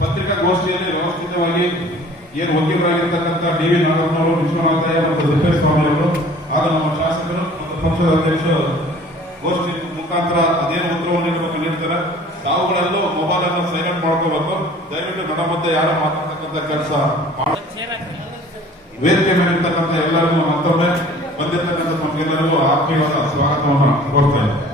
ಪತ್ರಿಕಾಗೋಷ್ಠಿಯಲ್ಲಿ ವ್ಯವಸ್ಥಿತವಾಗಿ ಏನು ವಕೀಲರಾಗಿರ್ತಕ್ಕಂಥ ಡಿ ವಿ ನಾಗಪ್ಪನವರು, ವಿಶ್ವನಾಥಯ್ಯ ಮತ್ತು ಸಿದ್ದೇಶ್ವರ ಸ್ವಾಮಿಯವರು ಹಾಗೂ ನಮ್ಮ ಶಾಸಕರು ಮತ್ತು ಪಕ್ಷದ ಅಧ್ಯಕ್ಷರು ಗೋಷ್ಠಿ ಮುಖಾಂತರ ಅದೇನು ಉತ್ತರವನ್ನು ನೀಡ್ತಾರೆ. ತಾವುಗಳಲ್ಲೂ ಮೊಬೈಲ್ ಅನ್ನು ಸೈಲೆಂಟ್ ಮಾಡ್ಕೋಬೇಕು. ದಯವಿಟ್ಟು ನನ್ನ ಮಧ್ಯೆ ಯಾರು ಮಾತಾಡ್ತಕ್ಕಂಥ ಕೆಲಸ ವೇದಿಕೆ ಮೇಲಿರ್ತಕ್ಕಂಥ ಎಲ್ಲರಿಗೂ ಮತ್ತೊಮ್ಮೆ ಬಂದಿರ್ತಕ್ಕಂಥ ನಮಗೆಲ್ಲರಿಗೂ ಆತ್ಮೀಯವಾದ ಸ್ವಾಗತವನ್ನು ಕೋರ್ತಾ ಇದ್ದೇನೆ.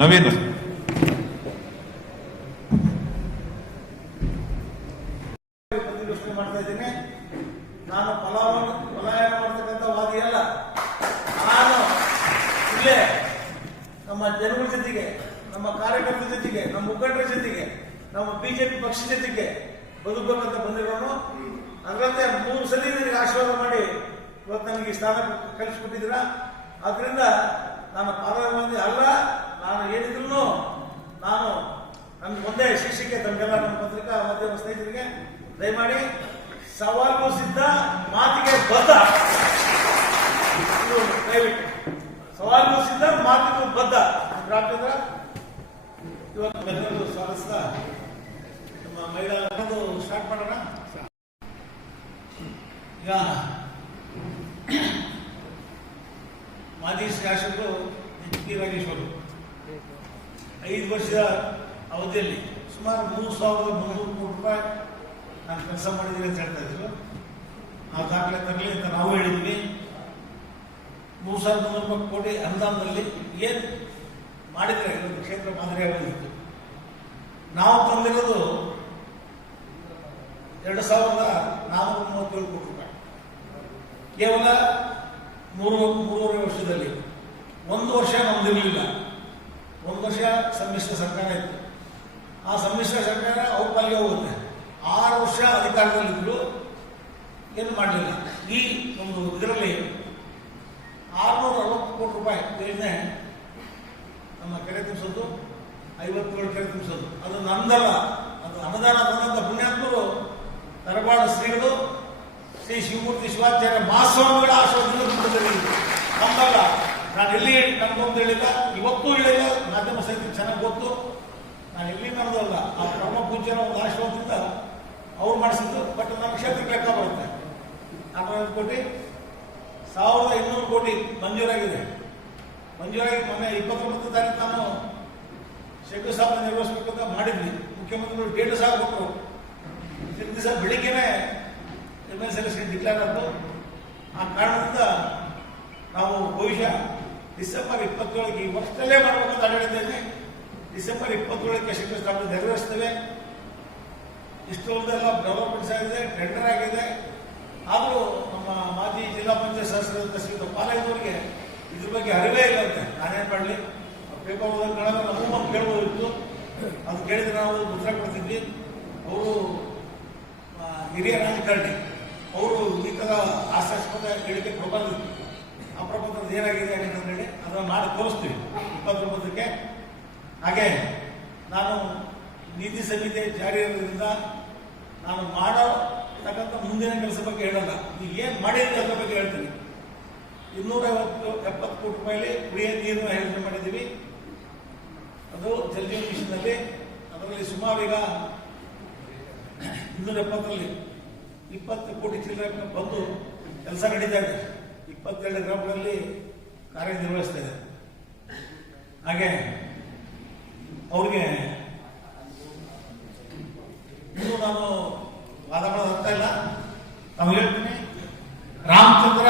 ನವೀನ್ ಮಾಡ್ತಾ ಇದ್ದೀನಿ. ನಾನು ಪಲಾಯನ ಮಾಡ್ತಕ್ಕಂಥ ವಾದಿ ಅಲ್ಲ. ನಾನು ಇಲ್ಲೇ ನಮ್ಮ ಜನಗಳ ಜೊತೆಗೆ, ನಮ್ಮ ಕಾರ್ಯಕರ್ತರ ಜೊತೆಗೆ, ನಮ್ಮ ಮುಖಂಡರ ಜೊತೆಗೆ, ನಮ್ಮ ಬಿಜೆಪಿ ಪಕ್ಷದ ಜೊತೆಗೆ ಬದುಕಬೇಕಂತ ಬಂದಿರೋನು. ಅದರಂತೆ 3 ಸಲ ನನಗೆ ಆಶೀರ್ವಾದ ಮಾಡಿ ಇವತ್ತು ನನಗೆ ಈ ಸ್ಥಾನ ಕಲಿಸ್ಕೊಟ್ಟಿದ್ದೀರಾ. ಆದ್ರಿಂದ ನಾನು ಪಾಲನೆ ಅಲ್ಲ. ನಾನು ಏನಿದ್ರು ನಾನು ನಮ್ಗೆ ಒಂದೇ ಶಿಕ್ಷೆಗೆ ತಮಗೆಲ್ಲ ನಮ್ಮ ಪತ್ರಿಕಾ ಮಾಧ್ಯಮ ಸ್ನೇಹಿತರಿಗೆ ದಯಮಾಡಿ ಸವಾಲು ಸಿದ್ಧ, ಮಾತಿಗೆ ಬದ್ಧ. ದಯವಿಟ್ಟು ಸವಾಲು ಸಿದ್ಧ, ಮಾತಿಗೆ ಬದ್ಧ ರಾಜ್ಯದ ಇವತ್ತು ಬೆಂಗಳೂರು ಸ್ವಾಗತಿಸಿದ ನಮ್ಮ ಮಹಿಳಾ ಸ್ಟಾರ್ಟ್ ಮಾಡೋಣ. ಈಗ ಮಾಜಿ ಶಾಸಕರು ಡಿ ರಾಜೇಶ್ವರು 5 ವರ್ಷದ ಅವಧಿಯಲ್ಲಿ ಸುಮಾರು 3,300 ಕೋಟಿ ರೂಪಾಯಿ ನಾನು ಕೆಲಸ ಮಾಡಿದ್ದೀನಿ ಅಂತ ಹೇಳ್ತಾ ಇದ್ರು. ಆ ದಾಖಲೆ ತರಲಿ ಅಂತ ನಾವು ಹೇಳಿದ್ವಿ. 3,300 ಕೋಟಿ ಅನುದಾನದಲ್ಲಿ ಏನು ಮಾಡಿದ್ರೆ ಒಂದು ಕ್ಷೇತ್ರ ಮಾದರಿಯಾಗಿತ್ತು. ನಾವು ತಂದಿರೋದು 2,437 ಕೋಟಿ ರೂಪಾಯಿ ಕೇವಲ 3.5 ವರ್ಷದಲ್ಲಿ. 1 ವರ್ಷ ನಮ್ದಿರಲಿಲ್ಲ. 1 ವರ್ಷ ಸಮ್ಮಿಶ್ರ ಸರ್ಕಾರ ಇತ್ತು. ಆ ಸಮ್ಮಿಶ್ರ ಸರ್ಕಾರ ಅವ್ರ ಪಾಲಿಗೆ ಹೋಗುತ್ತೆ. 6 ವರ್ಷ ಅಧಿಕಾರದಲ್ಲಿದ್ದರು, ಏನು ಮಾಡಲಿಲ್ಲ. ಈ ಒಂದು ಇದರಲ್ಲಿ 660 ಕೋಟಿ ರೂಪಾಯಿ ಯೋಜನೆ ನಮ್ಮ ಕೆರೆ ತುಂಬಿಸೋದು, 57 ಕೆರೆ ತುಂಬಿಸೋದು. ಅದು ನಮ್ದಲ್ಲ, ಅದು ಅನುದಾನ ತಂದಂತ ಪುಣ್ಯಾತ್ಮರು ತರಬಾಳ ಶ್ರೀಗಳು ಶ್ರೀ ಶಿವಮೂರ್ತಿ ಶಿವಾಚಾರ್ಯ ಮಹಾಸ್ವಾಮಿಗಳ ಆಶೀರ್ವಾದದಿಂದ ನಮ್ದಲ್ಲ. ನಾನು ಎಲ್ಲಿ ನಮ್ದು ಅಂತ ಹೇಳಿಲ್ಲ, ಇವತ್ತೂ ಹೇಳಿಲ್ಲ. ಮಾಧ್ಯಮ ಸಹಿತ ಚೆನ್ನಾಗಿ ಗೊತ್ತು. ನಾನು ಎಲ್ಲಿ ನಮ್ದಲ್ಲ. ಆ ಪರಮ ಪೂಜ್ಯರ ಒಂದು ಆಶೀರ್ವಾದದಿಂದ ಅವ್ರು ಮಾಡಿಸಿದ್ದು. ಬಟ್ ನಮ್ಮ ಕ್ಷೇತ್ರಕ್ಕೆ ಲೆಕ್ಕ ಬರುತ್ತೆ. 450 ಕೋಟಿ, 1,200 ಕೋಟಿ ಮಂಜೂರಾಗಿದೆ. ಮಂಜೂರಾಗಿ ಮೊನ್ನೆ 29 ತಾರೀಕು ನಾನು ಶಂಕುಸ್ಥಾಪನೆ ನೆರವೇರಿಸಬೇಕಂತ ಮಾಡಿದ್ವಿ. ಮುಖ್ಯಮಂತ್ರಿಗಳು ಡೇಟ್ ಸಹ ಕೊಟ್ಟರು. ದಿವಸ ಬೆಳಿಗ್ಗೆನೆ MSLC ಡಿಕ್ಲೇರ್ ಆಯಿತು. ಆ ಕಾರಣದಿಂದ ನಾವು ಬಹುಶಃ ಡಿಸೆಂಬರ್ 27ಕ್ಕೆ ಈ ವರ್ಷದಲ್ಲೇ ಮಾಡಬೇಕಂತ ಹೇಳಿದ್ದೇನೆ. ಡಿಸೆಂಬರ್ 27ಕ್ಕೆ ಶಂಕುಸ್ಥಾಪನೆ ನೆರವೇರಿಸ್ತೇವೆ. ಇಷ್ಟೊಂದೆಲ್ಲ ಡೆವಲಪ್ಮೆಂಟ್ಸ್ ಆಗಿದೆ, ಟೆಂಡರ್ ಆಗಿದೆ. ಆದರೂ ನಮ್ಮ ಮಾಜಿ ಜಿಲ್ಲಾ ಪಂಚಾಯತ್ ಸದಸ್ಯರಾದ ಶ್ರೀಯುತ ಪಾಲಯ್ಯನವರಿಗೆ ಇದ್ರ ಬಗ್ಗೆ ಅರಿವೇ ಇಲ್ಲಂತೆ. ನಾನೇನು ಮಾಡಲಿ, ಪೇಪರ್ ಓದೋದ್ರೊಳಗೆ ನಮ್ಮ ಕೇಳ್ಬೋದಿತ್ತು. ಅದು ಕೇಳಿದ್ರೆ ನಾವು ಉತ್ತರ ಕೊಡ್ತಿದ್ವಿ. ಅವರು ಹಿರಿಯ ರಾಜಕಾರಣಿ, ಅವರು ಈ ಥರ ಹಾಸ್ಯಾಸ್ಪದ ಹೇಳಿಕೆ ಕೊಡಬಾರ್ದಿತ್ತು. ಆ ಪ್ರಬಂಧದ ಏನಾಗಿದೆ ಅಂತ ಹೇಳಿ ಅದನ್ನು ಮಾಡಿ ತೋರಿಸ್ತೀವಿ 29ಕ್ಕೆ. ಹಾಗೆ ನಾನು ನೀತಿ ಸಂಹಿತೆ ಜಾರಿ ಇರೋದ್ರಿಂದ ನಾನು ಮಾಡತಕ್ಕಂಥ ಮುಂದಿನ ಕೆಲಸ ಬಗ್ಗೆ ಹೇಳಲ್ಲ. ಈಗ ಏನು ಮಾಡಿದ್ರೆ ಅದ್ರ ಬಗ್ಗೆ ಹೇಳ್ತೀನಿ. 270 ಕೋಟಿ ರೂಪಾಯಿಲಿ ಕುಡಿಯ ನೀರನ್ನು ಯೋಜನೆ ಮಾಡಿದ್ದೀವಿ. ಅದು ಜಲ್ ಜೀವನ್ ಮಿಷನ್ನಲ್ಲಿ. ಅದರಲ್ಲಿ ಸುಮಾರು ಈಗ 270ರಲ್ಲಿ 20 ಕೋಟಿ ಚಿಲ್ಲರೆ ಬಂದು ಕೆಲಸ ನಡೀತಾ ಇದೆ. 22 ಗ್ರಾಮಗಳಲ್ಲಿ ಕಾರ್ಯನಿರ್ವಹಿಸ್ತಾ ಇದೆ. ಹಾಗೆ ಅವ್ರಿಗೆ ಇನ್ನೂ ನಾನು ವಾದ ಮಾಡೋದು ಅರ್ಥ ಇಲ್ಲ. ನಾವು ಹೇಳ್ತೀನಿ, ರಾಮಚಂದ್ರ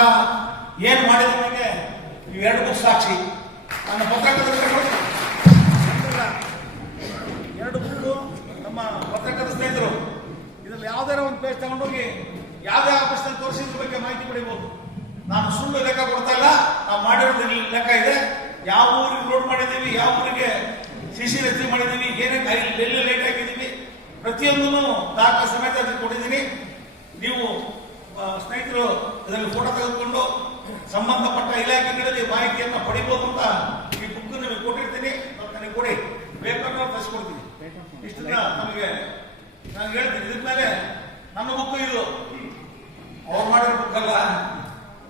ಏನ್ ಮಾಡಿದ ನನಗೆ ಇವೆರಡು ಸಾಕ್ಷಿ. ನನ್ನ ಪತ್ರಕರ್ತರ 2 ಬುಕ್ಕು ನಮ್ಮ ಪತ್ರಕರ್ತ ಸ್ನೇಹಿತರು ಇದರಲ್ಲಿ ಯಾವ್ದಾರ ಒಂದು ಪೇಜ್ ತಗೊಂಡೋಗಿ ಯಾವುದೇ ಆಫೀಸ್ನಲ್ಲಿ ತೋರಿಸಿದ್ರ ಬಗ್ಗೆ ಮಾಹಿತಿ ಪಡಿಬಹುದು. ನಾನು ಸುಳ್ಳು ಲೆಕ್ಕ ಕೊಡ್ತಾ ಇಲ್ಲ. ನಾವು ಮಾಡಿರೋದು ಲೆಕ್ಕ ಇದೆ. ಯಾವ ಊರಿಗೆ ರೋಡ್ ಮಾಡಿದ್ದೀವಿ, ಯಾವ ಊರಿಗೆ ಸಿಸಿ ರಸ್ತೆ ಮಾಡಿದ್ದೀವಿ, ಏನೇನು ಎಲ್ಲಿ ಲೈಟ್ ಹಾಕಿದ್ದೀವಿ, ಪ್ರತಿಯೊಂದೂ ದಾಖಲೆ ಸಮೇತ ಕೊಟ್ಟಿದ್ದೀನಿ. ನೀವು ಸ್ನೇಹಿತರು ಇದರಲ್ಲಿ ಫೋಟೋ ತೆಗೆದುಕೊಂಡು ಸಂಬಂಧಪಟ್ಟ ಇಲಾಖೆಗಳಲ್ಲಿ ಮಾಹಿತಿಯನ್ನು ಪಡಿಬಹುದು ಅಂತ ಈ ಬುಕ್ ನಿಮಗೆ ಕೊಟ್ಟಿರ್ತೀನಿ. ನನಗೆ ಕೊಡಿ, ಬೇಕಾದ್ರೆ ತರಿಸ್ಕೊಡ್ತೀನಿ. ಇಷ್ಟನ್ನ ನಮಗೆ ನಾನು ಹೇಳ್ತೀನಿ. ಇದ್ರ ಮೇಲೆ ನನ್ನ ಬುಕ್ ಇದು ಅವ್ರು ಮಾಡಿರೋ ಬುಕ್ ಅಲ್ಲ.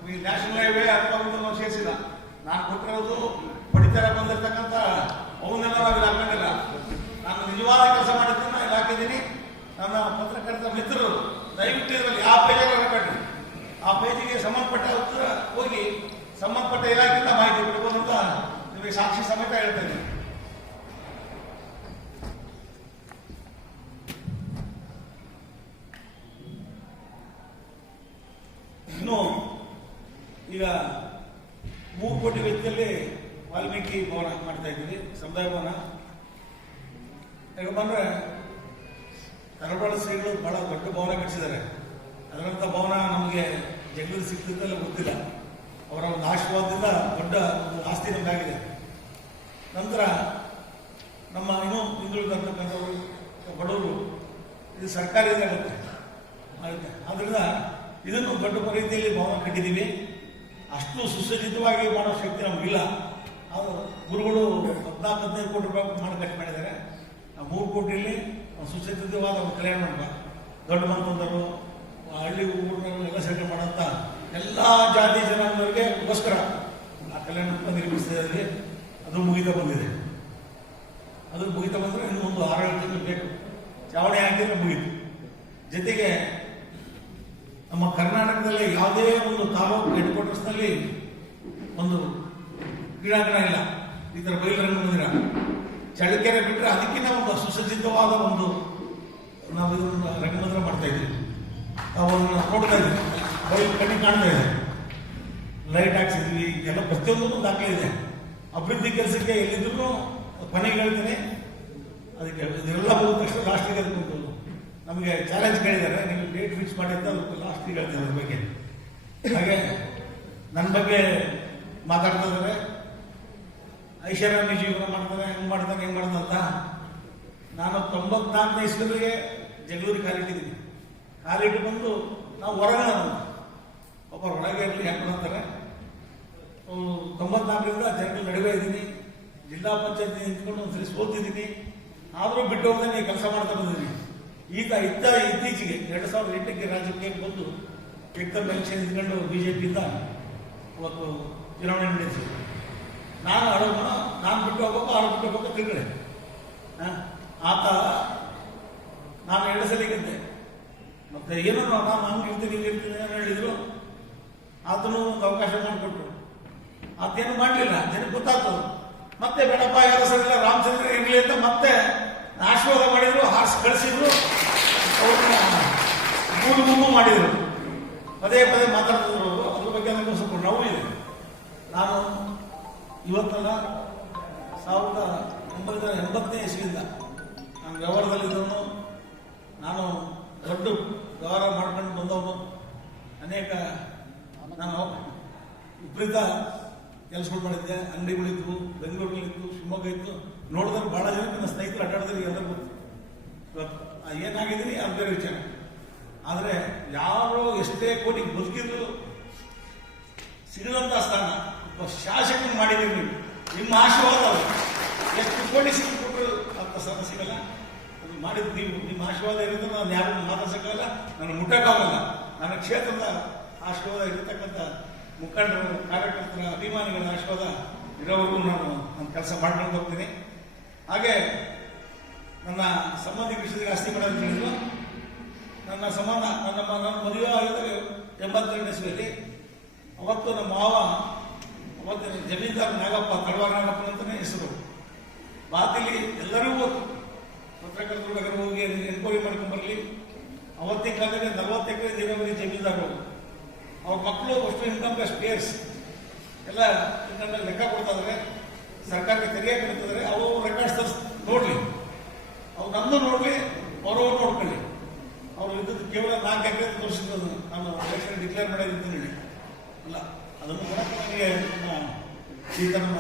ಈ ನ್ಯಾಷನಲ್ ಹೈವೇ ಅಂತ ಸೇರಿಸಿದ. ನಾನು ಕೊಟ್ಟಿರೋದು ಪಡಿತರ ಬಂದಿರ್ತಕ್ಕಂಥ ಅವನ್ನೆಲ್ಲ ನಾವಿಲ್ಲಿ ಹಾಕೊಂಡಿಲ್ಲ. ನಾನು ನಿಜವಾದ ಕೆಲಸ ಮಾಡಿದ್ದೀನಿ, ನಾನು ಇಲ್ಲಿ ಹಾಕಿದ್ದೀನಿ. ನನ್ನ ಪತ್ರಕರ್ತ ಮಿತ್ರರು ದಯವಿಟ್ಟು ಇದರಲ್ಲಿ ಯಾವ ಪೇಜಲ್ಲಿ ಹಾಕಬೇಡ್ರಿ. ಆ ಪೇಜಿಗೆ ಸಂಬಂಧಪಟ್ಟ ಉತ್ತರ ಹೋಗಿ ಸಂಬಂಧಪಟ್ಟ ಇಲಾಖೆಯಿಂದ ಮಾಹಿತಿ ಕೊಡ್ಬೋದು ಅಂತ ನಿಮಗೆ ಸಾಕ್ಷಿ ಸಮೇತ ಹೇಳ್ತೇನೆ. ಇನ್ನು ಈಗ 3 ಕೋಟಿ ವೆಚ್ಚದಲ್ಲಿ ವಾಲ್ಮೀಕಿ ಭವನ ಮಾಡ್ತಾ ಇದ್ದೀವಿ, ಸಮುದಾಯ ಭವನ. ಯಾಕಂದ್ರೆ ಕರಬಾಳ ಶ್ರೀಗಳು ಬಹಳ ದೊಡ್ಡ ಭವನ ಕಟ್ಟಿಸಿದ್ದಾರೆ. ಅದರಂಥ ಭವನ ನಮಗೆ ಜಗದಲ್ಲಿ ಸಿಗ್ತಿದ್ದೆಲ್ಲ ಗೊತ್ತಿಲ್ಲ. ಅವರ ಒಂದು ಆಶೀರ್ವಾದದಿಂದ ದೊಡ್ಡ ಒಂದು ಆಸ್ತಿ ನಮಗಾಗಿದೆ. ನಂತರ ನಮ್ಮ ಇನ್ನೂ ಹಿಂದುಳಿದಿರ್ತಕ್ಕಂಥವರು ಬಡವರು ಇದು ಸರ್ಕಾರದಿಂದ ಆಗುತ್ತೆ. ಆದ್ದರಿಂದ ಇದನ್ನು ದೊಡ್ಡ ರೀತಿಯಲ್ಲಿ ಭವನ ಕಟ್ಟಿದ್ದೀವಿ. ಅಷ್ಟು ಸುಸಜ್ಜಿತವಾಗಿ ಮಾಡೋ ಶಕ್ತಿ ನಮಗಿಲ್ಲ. ಅದು ಗುರುಗಳು 14-15 ಕೋಟಿ ರೂಪಾಯಿ ಮಾಡಿ ಖರ್ಚು ಮಾಡಿದ್ದಾರೆ. ಆ 3 ಕೋಟಿಯಲ್ಲಿ ಸುಸಜ್ಜಿತವಾದ ಒಂದು ಕಲ್ಯಾಣ ಮಂಟಪ, ದೊಡ್ಡ ಮಂತಂದರು, ಹಳ್ಳಿ ಊರಿನವರು ಎಲ್ಲ ಸೇರ್ಕೊಂಡು ಮಾಡೋಂಥ ಎಲ್ಲ ಜಾತಿ ಜನಾಂಗದವರಿಗೆಗೋಸ್ಕರ ಆ ಕಲ್ಯಾಣ ಮಂಟಪ ನಿರ್ಮಿಸಿದ್ದಾರೆ. ಅದು ಮುಗಿತಾ ಬಂದಿದೆ. ಅದು ಮುಗಿತಾ ಬಂದರೆ ಇನ್ನೂ ಒಂದು 6-7 ತಿಂಗಳು ಬೇಕು. ಚಾವಣಿ ಹಾಕಿದ್ರೆ ಮುಗಿತು. ಜೊತೆಗೆ ನಮ್ಮ ಕರ್ನಾಟಕದಲ್ಲಿ ಯಾವುದೇ ಒಂದು ತಾಲೂಕು ಹೆಡ್ ಕ್ವಾರ್ಟರ್ಸ್ನಲ್ಲಿ ಒಂದು ಕ್ರೀಡಾಂಗಣ ಇಲ್ಲ. ಈ ಥರ ಬಯಲುರಂಗ ಮಂದಿರ, ಚಳ್ಳಕೆರೆ ಬಿಟ್ಟರೆ ಅದಕ್ಕಿಂತ ಒಂದು ಸುಸಜ್ಜಿತವಾದ ಒಂದು ನಾವು ಇದನ್ನು ರಂಗಮಂದಿರ ಮಾಡ್ತಾ ಇದ್ದೀವಿ. ಅವನ್ನ ನೋಡ್ತಾ ಇದ್ದೀವಿ, ಬಯಲು ಕಣ್ಣಿ ಕಾಣ್ತಾ ಇದೆ. ಲೈಟ್ ಹಾಕ್ಸಿದ್ವಿ, ಎಲ್ಲ ಪ್ರತಿಯೊಂದೂ ದಾಖಲೆ ಇದೆ. ಅಭಿವೃದ್ಧಿ ಕೆಲಸಕ್ಕೆ ಎಲ್ಲಿದ್ರು ಕೊನೆಗೆ ಹೇಳ್ತೀನಿ. ಅದಕ್ಕೆ ಇದೆಲ್ಲ ಹೋದ ತಕ್ಷಣ ಲಾಸ್ಟಿಗೆ ಅದಕ್ಕೆ ನಮಗೆ ಚಾಲೆಂಜ್ ಕೇಳಿದ್ದಾರೆ, ನೀವು ಡೇಟ್ ಫಿಕ್ಸ್ ಮಾಡಿ ಅಂತ ಅದಕ್ಕೆ ಲಾಸ್ಟಿಗೆ ಹೇಳ್ತೀನಿ ಅದ್ರ ಬಗ್ಗೆ. ಹಾಗೆ ನನ್ನ ಬಗ್ಗೆ ಮಾತಾಡ್ತಾ ಇದ್ದಾರೆ. ಐಷಾರಾಮಿ ಜೀವನ ಮಾಡ್ತಾರೆ, ಹೆಂಗೆ ಮಾಡ್ತಾನೆ ಅಂತ. ನಾನು 94ನೇ ಇಸ್ವಿಗೆ ಜಗಳೂರಿಗೆ ಕಾಲಿಟ್ಟಿದ್ದೀನಿ. ಕಾಲಿಟ್ಟು ಬಂದು ನಾವು ಹೊರಗೆ ಒಬ್ಬ ಹೊರಗೆ ಇರಲಿ ಯಾಕೆ ಅಂತಾರೆ. 94ರಿಂದ ಜನಗಳ ನಡುವೆ ಇದ್ದೀನಿ. ಜಿಲ್ಲಾ ಪಂಚಾಯತ್ ನಿಂತ್ಕೊಂಡು ಒಂದ್ಸರಿ ಸೋತಿದ್ದೀನಿ. ಆದರೂ ಬಿಟ್ಟು ಹೋಗ್ತಾನೆ ಕೆಲಸ ಮಾಡ್ತಾ ಬಂದಿದ್ದೀನಿ. ಇತ್ತೀಚೆಗೆ 2008ಕ್ಕೆ ರಾಜ್ಯಕ್ಕೆ ಬಂದು ಏಕದಮ್ ಎಲೆಕ್ಷನ್ ನಿಂತ್ಕೊಂಡು ಬಿಜೆಪಿಯಿಂದ ಇವತ್ತು ಚುನಾವಣೆ ನಡೆಸಿ ನಾನು ಬಿಟ್ಟು ಹೋಗ್ಬೇಕು, ಅವ್ರು ಬಿಟ್ಟು ಹೋಗ್ಬೇಕು ತಿರುಗಡೆ. ಆತ ನಾನು 2 ಸಲ ಗೆದ್ದೆ. ಮತ್ತೆ ಏನೋ ನಾನು ಹಂಗೆ ಇರ್ತೀನಿ ಅಂತ ಹೇಳಿದ್ರು. ಆತನು ಒಂದು ಅವಕಾಶ ಮಾಡಿಕೊಟ್ರು. ಆತೇನು ಮಾಡಲಿಲ್ಲ, ಜನಕ್ಕೆ ಗೊತ್ತಾಗ್ತದೆ. ಮತ್ತೆ ಬೇಡಪ್ಪ ಯಾರು ಸರಿಲ್ಲ, ರಾಮಚಂದ್ರ ಇರಲಿ ಅಂತ ಮತ್ತೆ ಆಶೀರ್ವಾದ ಮಾಡಿದ್ರು, ಹಾರಿಸಿ ಕಳಿಸಿದ್ರು. ಅವ್ರನ್ನ ಮೂಗು ಮಾಡಿದ್ರು. ಪದೇ ಮಾತಾಡ್ತಿದ್ರು ಅವರು. ಅದ್ರ ಬಗ್ಗೆ ನನಗೆ ಸ್ವಲ್ಪ ನೋವು ಇದೆ. ನಾನು ಇವತ್ತಲ್ಲ 1980ನೇ ಇಸ್ವಿಯಿಂದ ನಾನು ವ್ಯವಹಾರದಲ್ಲಿದ್ದವನು. ನಾನು ದೊಡ್ಡ ವ್ಯವಹಾರ ಮಾಡ್ಕೊಂಡು ಬಂದವನು. ಅನೇಕ ನಾನು ವಿಪರೀತ ಕೆಲಸಗಳು ಮಾಡಿದ್ದೆ. ಅಂಗಡಿಗಳಿತ್ತು, ಬೆಂಗಳೂರಿನಲ್ಲಿತ್ತು, ಶಿವಮೊಗ್ಗ ಇತ್ತು. ನೋಡಿದ್ರೆ ಬಹಳ ಜನ ನನ್ನ ಸ್ನೇಹಿತರು ಅಡ್ಡಾಡಿದ್ರೆ ಎಲ್ಲರೂ ಗೊತ್ತು. ಇವತ್ತು ಏನಾಗಿದ್ದೀನಿ ಅದು ಬೇರೆ ವಿಚಾರ. ಆದರೆ ಯಾರೋ ಎಷ್ಟೇ ಕೋಟಿ ಬದುಕಿದ್ರು ಸಿಗದಂತ ಸ್ಥಾನ ಶಾಸಕರು ಮಾಡಿದ್ದೀವಿ. ನೀವು ನಿಮ್ಮ ಆಶೀರ್ವಾದ ಎಷ್ಟು ಕೋಟಿ ಸಿಕ್ಕಿಕೊಟ್ರು ಅಂತ ಸ್ಥಾನ ಸಿಗಲ್ಲ. ಅದು ಮಾಡಿದ್ದು ನೀವು. ನಿಮ್ಮ ಆಶೀರ್ವಾದ ಇರೋದು ನಾನು ಯಾರು ಮಾತಾಡ್ಸಕ್ಕಾಗಲ್ಲ, ನಾನು ಮುಟ್ಟಕ್ಕಾಗಲ್ಲ. ನನ್ನ ಕ್ಷೇತ್ರದ ಆಶೀರ್ವಾದ ಇರತಕ್ಕಂಥ ಮುಖಂಡರು, ಕಾರ್ಯಕರ್ತರ, ಅಭಿಮಾನಿಗಳ ಆಶೀರ್ವಾದ ಇರೋವರೆಗೂ ನಾನು ನನ್ನ ಕೆಲಸ ಮಾಡ್ಕೊಂಡು ಹೋಗ್ತೀನಿ. ಹಾಗೆ ನನ್ನ ಸಂಬಂಧಿ ವಿಷಯದಲ್ಲಿ ಆಸ್ತಿ ಮಾಡೋದು ಹೇಳಿದ್ರು. ನನ್ನ ಸಂಬಂಧ ನನ್ನ ಮದುವೆ ಆಗಿದ್ದಾಗ 82 ಇಸ್ವಿಯಲ್ಲಿ. ಅವತ್ತು ನಮ್ಮ ಮಾವ, ಅವತ್ತಿನ ಜಮೀನ್ದಾರ್ ನಾಗಪ್ಪ, ತಳವಾರ ನಾಗಪ್ಪ ಅಂತಾನೆ ಹೆಸರು. ಬಾತಿಲಿ ಎಲ್ಲರೂ ಪತ್ರಕರ್ತರು ನಗರ ಹೋಗಿ ಎನ್ಕ್ವೈರಿ ಮಾಡ್ಕೊಂಡು ಬರಲಿ. ಅವತ್ತಿನ ಕಾಲದಲ್ಲಿ 40 ಎಕರೆ ನೀರಾವರಿ ಜಮೀನ್ದಾರರು. ಅವ್ರ ಮಕ್ಕಳು ಅಷ್ಟು ಇನ್ಕಮ್ ಪ್ಲಸ್ ಪೇರ್ಸ್ ಎಲ್ಲ ಲೆಕ್ಕ ಕೊಡ್ತಾ ಇದ್ದಾರೆ, ಸರ್ಕಾರಕ್ಕೆ ತೆರಿಗೆ ಕಟ್ತಿದ್ದಾರೆ. ಅವರು ರೆಕಾರ್ಡ್ಸ್ ನೋಡ್ಲಿ, ಅವ್ರು ನಮ್ದು ನೋಡ್ಲಿ, ಅವರವ್ರು ನೋಡ್ಕೊಳ್ಳಿ. ಅವ್ರು ಇದ್ದದ್ದು ಕೇವಲ 4 ಎಕರೆ ತೋರಿಸಿದ್ದು. ನಾನು ಎಲೆಕ್ಷನ್ ಡಿಕ್ಲೇರ್ ಮಾಡೋದಿತ್ತು ಹೇಳಿ ಅಲ್ಲ. ಅದನ್ನು ಕೂಡ ನನಗೆ ಈಗ ನಮ್ಮ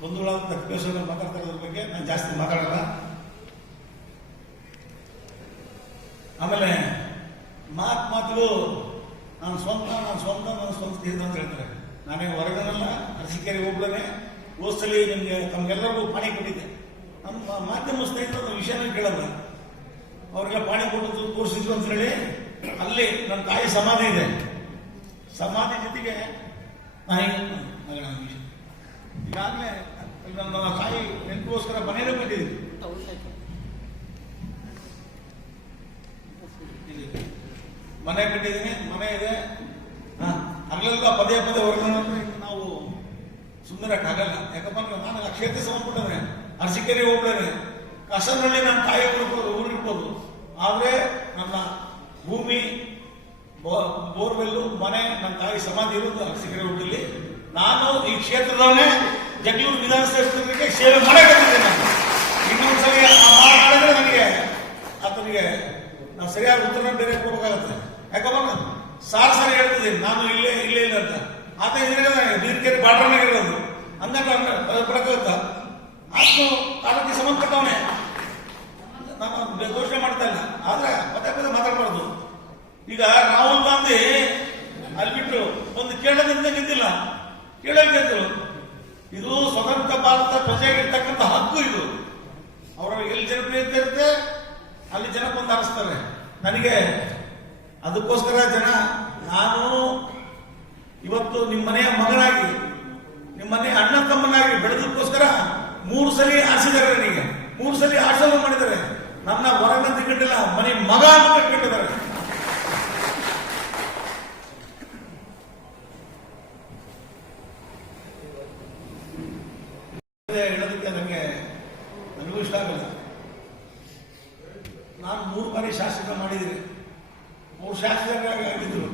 ಬಂಧುಗಳಾದ ತಪ್ಪೇಶ್ವರ ಮಾತಾಡ್ತಾ ಇರೋದ್ರ ಬಗ್ಗೆ ನಾನು ಜಾಸ್ತಿ ಮಾತಾಡಲ್ಲ. ಆಮೇಲೆ ಮಾತುಗಳು ನಾನು ಸ್ವಂತ ಸ್ನೇಹಿತ ಅಂತ ಹೇಳ್ತಾರೆ. ನಾನೇ ಹೊರಗನಲ್ಲ, ಅರಸೀಕೆರೆ ಹೋಗ್ಲೇ ಹೋದ್ಸಲಿ ನಿಮಗೆ ತಮ್ಗೆಲ್ಲರಿಗೂ ಪಾಣಿ ಕೊಟ್ಟಿದ್ದೆ. ನಮ್ಮ ಮಾಧ್ಯಮ ಸ್ನೇಹಿತರ ವಿಷಯನೇ ಕೇಳಲ್ಲ. ಅವರಿಗೆಲ್ಲ ಪಾಣಿ ಕೊಟ್ಟು ತೋರಿಸಿದ್ರು ಅಂತ ಹೇಳಿ ಅಲ್ಲಿ ನನ್ನ ತಾಯಿ ಸಮಾಧಿ ಇದೆ. ಸಮಾಧಿ ಜೊತೆಗೆ ನಾಯಿ ಮಗಳ ವಿಷಯ ಈಗಾಗಲೇ ನನ್ನ ತಾಯಿ ನೆನಪಿಗೋಸ್ಕರ ಮನೇಲಿ ಕಟ್ಟಿದ್ದೀನಿ. ಮನೆ ಕಟ್ಟಿದ್ದೀನಿ, ಮನೆ ಇದೆ. ಅಲ್ಲೆಲ್ಲ ಪದೇ ಪದೇ ಹೊರಗೆ ನಾವು ಸುಮ್ಮನೆ ಆಗಲ್ಲ. ಯಾಕಪ್ಪ ಅಂದ್ರೆ ನಾನು ಕ್ಷೇತ್ರ ಸಂಬಂಧಪಟ್ಟರೆ ಅರಸೀಕೆರೆ ಹೋಗ್ತೇನೆ, ಕಸನಹಳ್ಳಿ ನನ್ನ ತಾಯಿ ಊರಿರ್ಬೋದು, ಆದ್ರೆ ನನ್ನ ಭೂಮಿ ಬೋರ್ವೆಲ್ಲು ಮನೆ ನನ್ನ ತಾಯಿ ಸಮಾಧಿ ಇರೋದು ಅರಸೀಕೆರೆ ಹೋಟೆಲ್ಲಿ. ನಾನು ಈ ಕ್ಷೇತ್ರದವನ್ನೇ ಜಗಳೂರು ವಿಧಾನಸಭಾ ಕ್ಷೇತ್ರಕ್ಕೆ ಸೇವೆ ಮಾಡಬೇಕಿದ್ದೆ. ನಾನು ಇನ್ನೊಂದ್ಸರಿ ಮಾಡಿದ್ರೆ ನನಗೆ ಆತನಿಗೆ ನಾವು ಸರಿಯಾದ ಉತ್ತರ ಬೇರೆ ಕೊಡಬೇಕಾಗತ್ತೆ. ಯಾಕಪ್ಪ ಸಾರಿ ಹೇಳ್ತಿದ್ದೀನಿ ನಾನು ಇಲ್ಲೇ ಇಲ್ಲ ಅಂತ. ಆತ ನೀರ್ಕೆರೆ ಬಾರ್ಡರ್ನಾಗ ಇರೋದು ಹಂಗಾಗಿ ಕೊಡಕ್ಕಾಗತ್ತ. ಆತ್ಮ ಕಾಲಕ್ಕೆ ಸಂಬಂಧಪಟ್ಟವನೇ, ನಾನು ಘೋಷಣೆ ಮಾಡ್ತಾ ಇಲ್ಲ. ಆದ್ರೆ ಪದೇ ಪದೇ ಮಾತಾಡಬಾರ್ದು. ಈಗ ರಾಹುಲ್ ಗಾಂಧಿ ಅಲ್ಲಿ ಬಿಟ್ಟು ಒಂದು ಕೇರಳದಿಂದ ಗೆದ್ದಿಲ್ಲ, ಕೇರಳ ಗೆದ್ದರು. ಇದು ಸ್ವತಂತ್ರ ಭಾರತ ಪ್ರಜೆಗಿರ್ತಕ್ಕಂಥ ಹಕ್ಕು. ಇದು ಅವರ ಎಲ್ಲಿ ಜನಪ್ರಿಯತೆ ಇರುತ್ತೆ ಅಲ್ಲಿ ಜನ ಬಂದು ಆರಿಸ್ತಾರೆ. ನನಗೆ ಅದಕ್ಕೋಸ್ಕರ ಜನ, ನಾನು ಇವತ್ತು ನಿಮ್ಮ ಮನೆಯ ಮಗನಾಗಿ, ನಿಮ್ಮ ಮನೆಯ ಅಣ್ಣ ತಮ್ಮನಾಗಿ ಬೆಳೆದಕ್ಕೋಸ್ಕರ 3 ಸಲ ಆರಿಸಿದ್ದಾರೆ. ನನಗೆ 3 ಸಲ ಆಶೀರ್ವಾದ ಮಾಡಿದ್ದಾರೆ. ನನ್ನ ಹೊರಗಂತ ಕಂಡಿಲ್ಲ, ಮನೆ ಮಗ ಅಂತ ಕಂಡಿದ್ದಾರೆ. ಹೇಳೋದಕ್ಕೆ ನನಗೂ ಇಷ್ಟ ಆಗಲ್ಲ. ನಾನು 3 ಬಾರಿ ಶಾಸಕ ಮಾಡಿದ್ದೀನಿ. 3 ಶಾಸಕರಾಗಿದ್ದರು.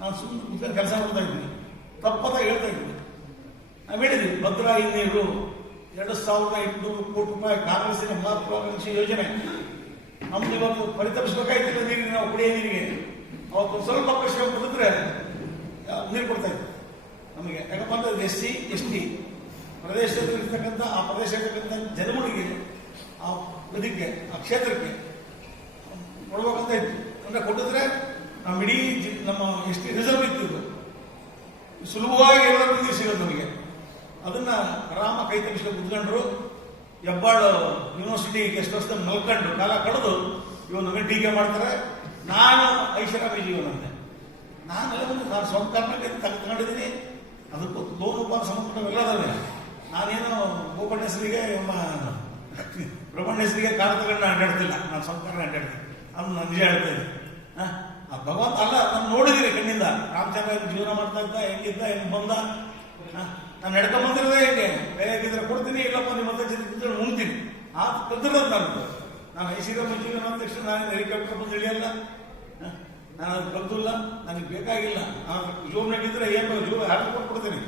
ನಾನು ಸುಮ್ಮನೆ ಕೆಲಸ ಮಾಡ್ತಾ ಇದ್ದೀನಿ, ತಪ್ಪದ ಹೇಳ್ತಾ ಇದ್ದೀನಿ. ನಾವು ಹೇಳಿದ್ವಿ ಭದ್ರಾ ಹಿನ್ನೀರು 2,800 ಕೋಟಿ ರೂಪಾಯಿ ಕಾಂಗ್ರೆಸ್ಸಿನ ಮಹತ್ವಾಕಾಂಕ್ಷಿ ಯೋಜನೆ. ನಮ್ದು ಇವತ್ತು ಪರಿತಪಿಸಬೇಕಾಯ್ತಿಲ್ಲ ನೀರಿಗೆ, ನಾವು ಕುಡಿಯೋ ನೀರಿಗೆ. ಅವತ್ತು ಸ್ವಲ್ಪ ಪ್ರಶ್ನೆ ಬಿಡಿದ್ರೆ ನೀರು ಕೊಡ್ತಾ ಇತ್ತು ನಮಗೆ. ಯಾಕಪ್ಪ ಅಂದ್ರೆ SC ST ಪ್ರದೇಶದಲ್ಲಿರ್ತಕ್ಕಂಥ ಆ ಪ್ರದೇಶದಲ್ಲಿರ್ತಕ್ಕಂಥ ಜನಗಳಿಗೆ, ಆ ಇದಕ್ಕೆ, ಆ ಕ್ಷೇತ್ರಕ್ಕೆ ಕೊಡ್ಬೇಕಂತ ಇತ್ತು. ಅಂದ್ರೆ ಕೊಟ್ಟಿದ್ರೆ ನಮ್ಮ ಇಡೀ ನಮ್ಮ ST ರಿಸರ್ವ್ ಇತ್ತು, ಸುಲಭವಾಗಿ ಎಲ್ಲರೂ ನೀರು ಸಿಗೋದು ನಮಗೆ. ಅದನ್ನ ರಾಮ ಕೈ ತಪ್ಪಿಸ್ಕೊಂಡು ಕುತ್ಕೊಂಡ್ರು. ಹೆಬ್ಬಾಳು ಯೂನಿವರ್ಸಿಟಿ ಗೆಸ್ಟ್ ಹೌಸ್ ಮಲ್ಕೊಂಡು ಕಾಲ ಕಳೆದು ಇವಾಗ ನಮಗೆ ಟೀಕೆ ಮಾಡ್ತಾರೆ. ನಾನು ಐಷಾರಾಮಿ ಜೀವನಂತೆ. ನಾನು ಸ್ವಂತ ಕಾರಣಕ್ಕೆ ತಗೊಂಡಿದ್ದೀನಿ. ಅದಕ್ಕೂ ಲೋನ್ ಉಪಾರ ಸಂಬಂಧಪಟ್ಟವೆಲ್ಲದವೇ. ನಾನೇನು ಗೋಪಣ್ಣ ಹೆಸರಿಗೆ ನಮ್ಮ ಬ್ರಹ್ಮಣ್ಣ ಹೆಸರಿಗೆ ಕಾಲ ತಗೊಂಡು ಅಡ್ಡಾಡ್ತಿಲ್ಲ. ನಾನು ಸ್ವಂತ ಕಾರಣ ಅಡ್ಡಾಡ್ತೀನಿ. ಅದು ನಾನು ನಿಜ ಹೇಳ್ತಾ ಇದ್ದೀನಿ. ಭಗವಂತ ಅಲ್ಲ, ನಾನು ನೋಡಿದ್ದೀನಿ ಕಣ್ಣಿಂದ. ರಾಮಚಂದ್ರ ಜೀವನ ಮಾಡ್ತಾ ಇದ್ದ, ಹೆಂಗಿದ್ದ, ಹೆಂಗ್ ಬಂದ. ನಾನು ನಡ್ಕೊಂಡ್ ಬಂದಿರೋದೇ ಹೆಂಗೆ, ಬೇಕಿದ್ರೆ ಕೊಡ್ತೀನಿ, ಇಲ್ಲಪ್ಪ ನಿಮ್ಮ ಜೊತೆ ಉಣ್ತೀನಿ. ಆ ಕದ್ದಿರೋದು ನಾನು ಐಶ್ವರ್ಯ ಜೀವನ ಅಂದ ತಕ್ಷಣ ನಾನು ಹೆಲಿಕಾಪ್ಟರ್ ಬಂದು ಇಳಿಯಲ್ಲ. ನಾನು ಅದು ಕಲ್ತಿಲ್ಲ, ನನಗೆ ಬೇಕಾಗಿಲ್ಲ. ನಾನು ಜೋಬ್ನಾಗಿದ್ರೆ ಏನು ಜೋಬ್ ಹಾಕಿ ಕೊಟ್ಬಿಡ್ತೀನಿ.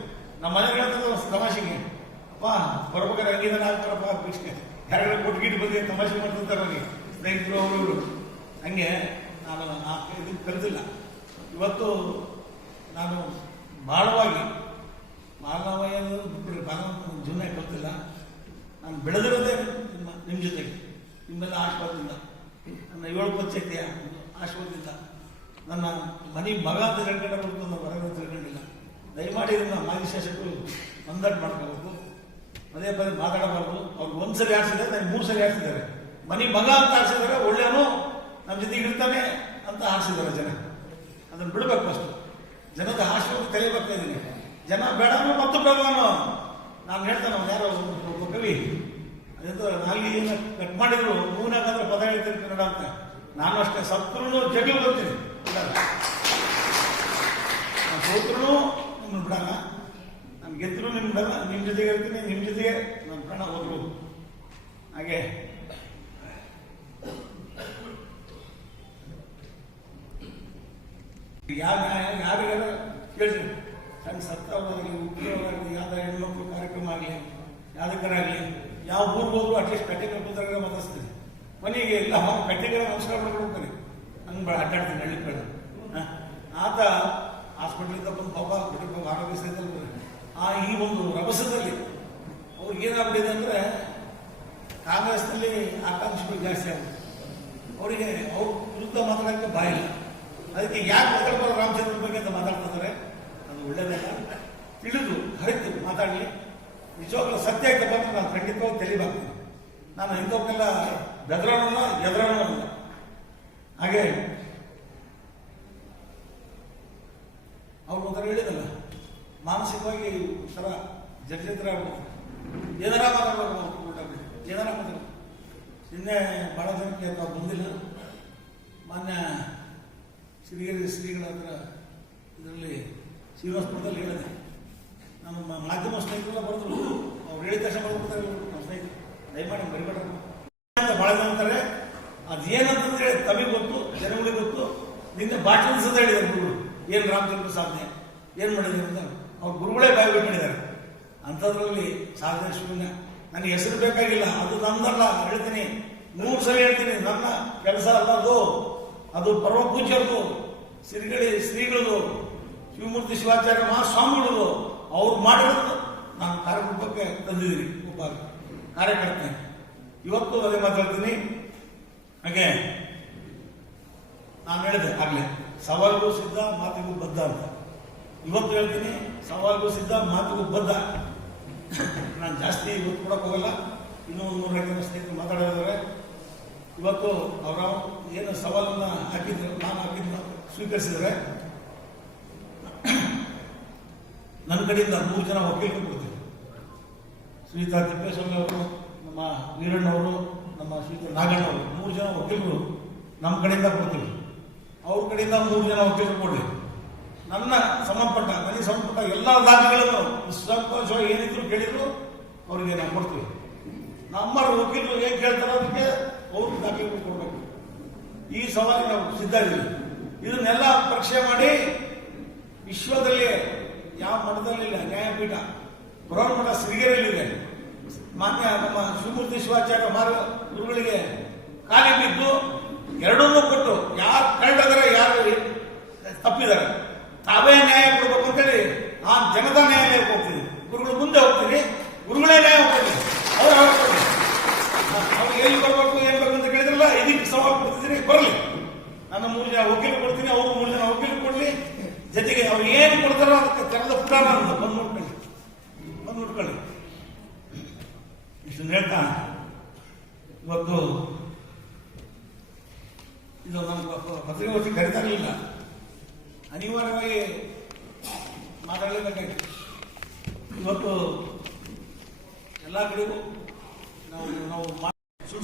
ನಮ್ಮ ಮನೆಗೆ ಹೇಳ್ತದೆ ತಮಾಷೆಗೆ, ಅಪ್ಪ ಬರ್ಬೇಕಾದ್ರೆ ಹಂಗಿದ ಹಾಕ್ತಾರಪ್ಪ ಭಿಕ್ಷೆ, ಯಾರು ಕೊಟ್ಗಿಟ್ಟು ಬಂದಿ ತಮಾಷೆ ಮಾಡ್ತಿರ್ತಾರೆ ನನಗೆ ಸ್ನೇಹಿತರು ಅವರು. ಹಂಗೆ ನಾನು ಇದನ್ನು ಕಲಿತಿಲ್ಲ. ಇವತ್ತು ನಾನು ಬಾಳವಾಗಿ ಮಾನವಯ್ಯ ಬಿಟ್ಬಿಡ್ರಿ, ಜೀವನ ಕಲ್ತಿಲ್ಲ. ನಾನು ಬೆಳೆದಿರೋದೇ ನಿಮ್ಮ ಜೊತೆಗೆ, ನಿಮ್ಮೆಲ್ಲ ಆಶೀರ್ವಾದದಿಂದ, ನನ್ನ 7 ಪಂಚಾಯ್ತಿಯ ಆಶೀರ್ವಾದದಿಂದ. ನನ್ನ ಮನೆ ಮಗ ಅಂತ ತಿಳ್ಕೊಂಡ ಹೊರತು ನನ್ನ ಹೊರಗೆ ತಿಳ್ಕೊಂಡಿಲ್ಲ. ದಯಮಾಡಿ ಇದನ್ನು ಮಾಜಿ ಶಾಸಕರು ಮಂದಾಟ ಮಾಡ್ಕೋಬೇಕು. ಪದೇ ಪದೇ ಮಾತಾಡಬಾರ್ದು. ಅವ್ರು 1 ಸರಿ ಆಡಿಸಿದ್ದಾರೆ, ನನಗೆ 3 ಸರಿ ಆಡಿಸಿದ್ದಾರೆ. ಮನೆ ಮಗ ಅಂತ ಆಡಿಸಿದ್ದಾರೆ, ಒಳ್ಳೆಯವನು ನಮ್ಮ ಜೊತೆಗೆ ಇರ್ತಾನೆ ಅಂತ ಆಡಿಸಿದ್ದಾರೆ ಜನ. ಅದನ್ನು ಬಿಡಬೇಕು. ಅಷ್ಟು ಜನದ ಆಶೀರ್ವಾದ ತೆಲಿಬರ್ತಾ ಇದ್ದೀನಿ. ಜನ ಬೇಡ ಅಂದ್ರೆ ಮತ್ತು ಬೇಡವನು ನಾನು ಹೇಳ್ತಾನೆ. ಅವ್ನು ಯಾರೋ ಒಬ್ಬ ಕವಿ ಅದಂತ ನಾಲ್ಗೆಯನ್ನು ಕಟ್ ಮಾಡಿದ್ರು, ಮೂನಾಗಾದ್ರೆ ಪದ ಹೇಳ್ತೀನಿ ಕನ್ನಡ ಅಂತ. ನಾನು ಅಷ್ಟೇ, ಸತ್ರು ಜಗಳ ಬರ್ತೀನಿ, ನಾನು ಸೋತ್ರು ನಿಮ್ಮನ್ನು ಬಿಡಲ್ಲ, ನಾನು ಗೆದ್ರು ನಿಮ್ಗೆ ಬಿಡಲ್ಲ. ನಿಮ್ಮ ಜೊತೆಗೆ ಇರ್ತೀನಿ, ನಿಮ್ಮ ಜೊತೆಗೆ ನನ್ನ ಪ್ರಾಣ ಹೋದ್ರು. ಹಾಗೆ ಯಾರಿಗಾರ ಕೇಳ್ತೀನಿ, ಸಣ್ಣ ಸತ್ತವರಾಗಲಿ, ಉದ್ಯೋಗವಾಗಲಿ, ಯಾವ್ದಾರ ಹೆಣ್ಮಕ್ಳು ಕಾರ್ಯಕ್ರಮ ಆಗಲಿ, ಯಾವುದಕ್ಕರಾಗಲಿ, ಯಾವ ಊರಿಗೆ ಹೋದ್ರು ಅಟ್ಲೀಸ್ಟ್ ಕಟ್ಟೆ ಕಟ್ಟೋದ್ರಾಗ ಮಾತಾಡ್ತೀನಿ. ಮನೆಗೆ ಇಲ್ಲ ಕಟ್ಟೆಗೆ ನಮಸ್ಕಾರ ಮಾಡ್ಕೊಡ್ತೀನಿ. ಹಂಗೆ ಅಡ್ಡಾಡ್ತೀನಿ ಹಳ್ಳಿ ಕಡೆ. ಆತ ಹಾಸ್ಪಿಟ್ಲಿಂದ ಬಂದು ಪಾಪ ಕುಟುಂಬ ಆರೋಗ್ಯ ಸ್ಥಿತಿಯಲ್ಲಿ ಈ ಒಂದು ರಭಸದಲ್ಲಿ ಅವ್ರಿಗೆ ಏನಾಗ್ಬಿಟ್ಟಿದೆ ಅಂದರೆ ಕಾಂಗ್ರೆಸ್ನಲ್ಲಿ ಆಕಾಂಕ್ಷೆಗಳು ಜಾಸ್ತಿ ಆಗುತ್ತೆ. ಅವರಿಗೆ ಅವ್ರ ವಿರುದ್ಧ ಮಾತಾಡೋಕ್ಕೆ ಬಾಯಿಲ್ಲ. ಅದಕ್ಕೆ ಯಾಕೆ ಮಾತಾಡ್ಬಾರ್ದು ರಾಮಚಂದ್ರ ಬಗ್ಗೆ ಅಂತ ಮಾತಾಡ್ತಿದ್ದಾರೆ. ಅದು ಒಳ್ಳೇದಲ್ಲ. ತಿಳಿದು ಹರಿತು ಮಾತಾಡಲಿ. ನಿಜವಾಗ್ಲೂ ಸತ್ಯ ಆಯ್ತಪ್ಪ ಅಂದ್ರೆ ನಾನು ಖಂಡಿತವಾಗಿ ತೆಲಿಬಾಗ್ತೀನಿ. ನಾನು ಇಂಥವಕ್ಕೆಲ್ಲ ಬೆದರನೂ ಅಲ್ಲ, ಎದರನೂ ಅಲ್ಲ. ಹಾಗೆ ಅವ್ರು ಒಂಥರ ಹೇಳಿದಲ್ಲ, ಮಾನಸಿಕವಾಗಿ ಒಂಥರ ಜರ್ಜರಿತರ ಆಗ್ಬೋದು. ಏನಾರ ಮಾತಾಡ್ಬೇಕು, ಏನಾರ ಮಾತಾಡ್ಬೇಕು. ನಿನ್ನೆ ಭಾಳ ಜನಕ್ಕೆ ತಾವು ಬಂದಿಲ್ಲ. ಮಾನ್ಯ ಶ್ರೀಗಿರಿ ಶ್ರೀಗಳ ಹತ್ರ ಇದರಲ್ಲಿ ಶ್ರೀನಿವಾಸಪುರದಲ್ಲಿ ಹೇಳಿದೆ. ನಮ್ಮ ಮಾಧ್ಯಮ ಸ್ನೇಹಿತರೆಲ್ಲ ಬರೆದ್ರು. ಅವ್ರು ಹೇಳಿದ ತಕ್ಷಣ ಬರ್ಬಿಡ್ತಾರೆ ನಮ್ಮ ಸ್ನೇಹಿತರು, ದಯಮಾಡಿ ಬರಿಬೇಡ ಅಂತ ಭಾಳ ಜನ ಅಂತಾರೆ. ಅದೇನಂತಂದು ಹೇಳಿ ತಮಗೆ ಗೊತ್ತು, ಜನಗಳಿಗೆ ಗೊತ್ತು. ನಿನ್ನೆ ಭಾಷಣ ಸದ ಹೇಳಿದ್ದಾರೆ ಗುರುಗಳು, ಏನು ರಾಮಚಂದ್ರ ಸಾಧನೆ ಏನು ಮಾಡಿದ್ದಾರೆ ಅಂತ ಅವ್ರು ಗುರುಗಳೇ ಬಾಯಿ ಬಿಟ್ಟಿದ್ದಾರೆ. ಅಂಥದ್ರಲ್ಲಿ ಸಾಧನೆ ಶೂನ್ಯ. ನನಗೆ ಹೆಸರು ಬೇಕಾಗಿಲ್ಲ, ಅದು ನಂದಲ್ಲ. ಹೇಳ್ತೀನಿ, 100 ಸಲ ಹೇಳ್ತೀನಿ, ನನ್ನ ಕೆಲಸ ಅಲ್ಲ ಅದು. ಅದು ಪರಮ ಪೂಜ್ಯರದು, ಶ್ರೀಗಳದು, ಶಿವಮೂರ್ತಿ ಶಿವಾಚಾರ್ಯ ಮಹಾಸ್ವಾಮಿಗಳದು. ಅವ್ರು ಮಾಡಿರೋದು ನಾನು ಕಾರ್ಯಕ್ರಮಕ್ಕೆ ತಂದಿದ್ದೀನಿ, ಒಬ್ಬ ಕಾರ್ಯಕರ್ತನೆ. ಇವತ್ತು ಅದೇ ಮಾತಾಡ್ತೀನಿ. ಹಾಗೆ ನಾನು ಹೇಳಿದೆ ಆಗಲೇ, ಸವಾಲಿಗೂ ಸಿದ್ಧ ಮಾತಿಗೂ ಬದ್ಧ ಅಂತ. ಇವತ್ತು ಹೇಳ್ತೀನಿ, ಸವಾಲಿಗೂ ಸಿದ್ಧ ಮಾತಿಗೂ ಬದ್ಧ. ನಾನು ಜಾಸ್ತಿ ಇವತ್ತು ಕೊಡಕ್ಕೆ ಹೋಗಲ್ಲ. ಇನ್ನೂ 100 ಸ್ನೇಹಿತರು ಮಾತಾಡಿದ್ದಾರೆ. ಇವತ್ತು ಅವರ ಏನು ಸವಾಲನ್ನು ಹಾಕಿದ್ರು, ನಾನು ಹಾಕಿದ್ದು ಸ್ವೀಕರಿಸಿದರೆ ನನ್ನ ಕಡೆಯಿಂದ 3 ಜನ ವಕೀಲರು ಕೊಡ್ತೀವಿ. ಶ್ರೀಯುತ ತಿಪ್ಪೇಸ್ವಾಮಿ ಅವರು, ನಮ್ಮ ವೀರಣ್ಣವರು, ನಮ್ಮ ಶ್ರೀಯುತ ನಾಗಣ್ಣವರು, 3 ಜನ ವಕೀಲರು ನಮ್ಮ ಕಡೆಯಿಂದ ಕೊಡ್ತೀವಿ. ಅವ್ರ ಕಡೆಯಿಂದ 3 ಜನ ವಕೀಲರು ಕೊಡ್ಲಿ. ನನಗೆ ಸಂಬಂಧಪಟ್ಟ ಎಲ್ಲ ದಾಖಲೆಗಳನ್ನು ನಿಸ್ಸಂಕೋಚವಾಗಿ ಏನಿದ್ರು ಕೇಳಿದ್ರು ಅವರಿಗೆ ನಾವು ಕೊಡ್ತೀವಿ. ನಮ್ಮ ವಕೀಲರು ಏನು ಕೇಳ್ತಾರೋ ಅದಕ್ಕೆ ಅವ್ರು ದಾಖಲೆಗಳು ಕೊಡಬೇಕು. ಈ ಸವಾಲಿಗೆ ನಾವು ಸಿದ್ಧ ಇದ್ದೀವಿ. ಇದನ್ನೆಲ್ಲ ಪರೀಕ್ಷೆ ಮಾಡಿ ವಿಶ್ವದಲ್ಲಿ ಯಾವ ಮಠದಲ್ಲಿಲ್ಲ ನ್ಯಾಯಪೀಠ, ಬೃಹನ್ಮಠ ಶ್ರೀಗಿರಿಯಲ್ಲಿದೆ. ಮಾನ್ಯ ನಮ್ಮ ಶಿವಮೂರ್ತಿ ಶಿವಾಚಾರ್ಯ ಗುರುಗಳಿಗೆ ಖಾಲಿ ಬಿದ್ದು ಎರಡನ್ನೂ ಕೊಟ್ಟು ಯಾರು ಕಳೆದರೆ ಯಾರು ತಪ್ಪಿದ್ದಾರೆ ತಾವೇ ನ್ಯಾಯ ಕೊಡಬೇಕು ಅಂತೇಳಿ ಆ ಜನತಾ ನ್ಯಾಯಾಲಯಕ್ಕೆ ಹೋಗ್ತೀನಿ. ಗುರುಗಳು ಮುಂದೆ ಹೋಗ್ತೀನಿ, ಗುರುಗಳೇ ನ್ಯಾಯ ಹೋಗ್ತೀನಿ. ಅವ್ರು ಎಲ್ಲಿ ಬರಬೇಕು ಏನ್ ಬೇಕು ಅಂತ ಕೇಳಿದ್ರಲ್ಲ, ಇದಕ್ಕೆ ಸವಾಲು ಕೊಡ್ತಿದ್ದೀನಿ, ಬರಲಿ. ನಾನು 3 ಜನ ವಕೀಲರು ಕೊಡ್ತೀನಿ, ಅವರು 3 ಜನ ವಕೀಲರು ಕೊಡ್ಲಿ. ಜೊತೆಗೆ ಅವ್ರು ಏನು ಕೊಡ್ತಾರೋ ಅದಕ್ಕೆ ತೆರೆದ ಪುರಾಣ ಬಂದು ನೋಡ್ಕೊಳ್ಳಿ. ಇಷ್ಟು ಹೇಳ್ತಾ ಇವತ್ತು ಇದು ನಮ್ಮ ಪತ್ರಿಕಾಗೋಷ್ಠಿ ಕರೀತಾ ಇರಲಿಲ್ಲ, ಅನಿವಾರ್ಯವಾಗಿ ಮಾತಾಡಲೇಬೇಕಾಗಿತ್ತು. ಇವತ್ತು ಎಲ್ಲ ಕಡೆಗೂ ನಾವು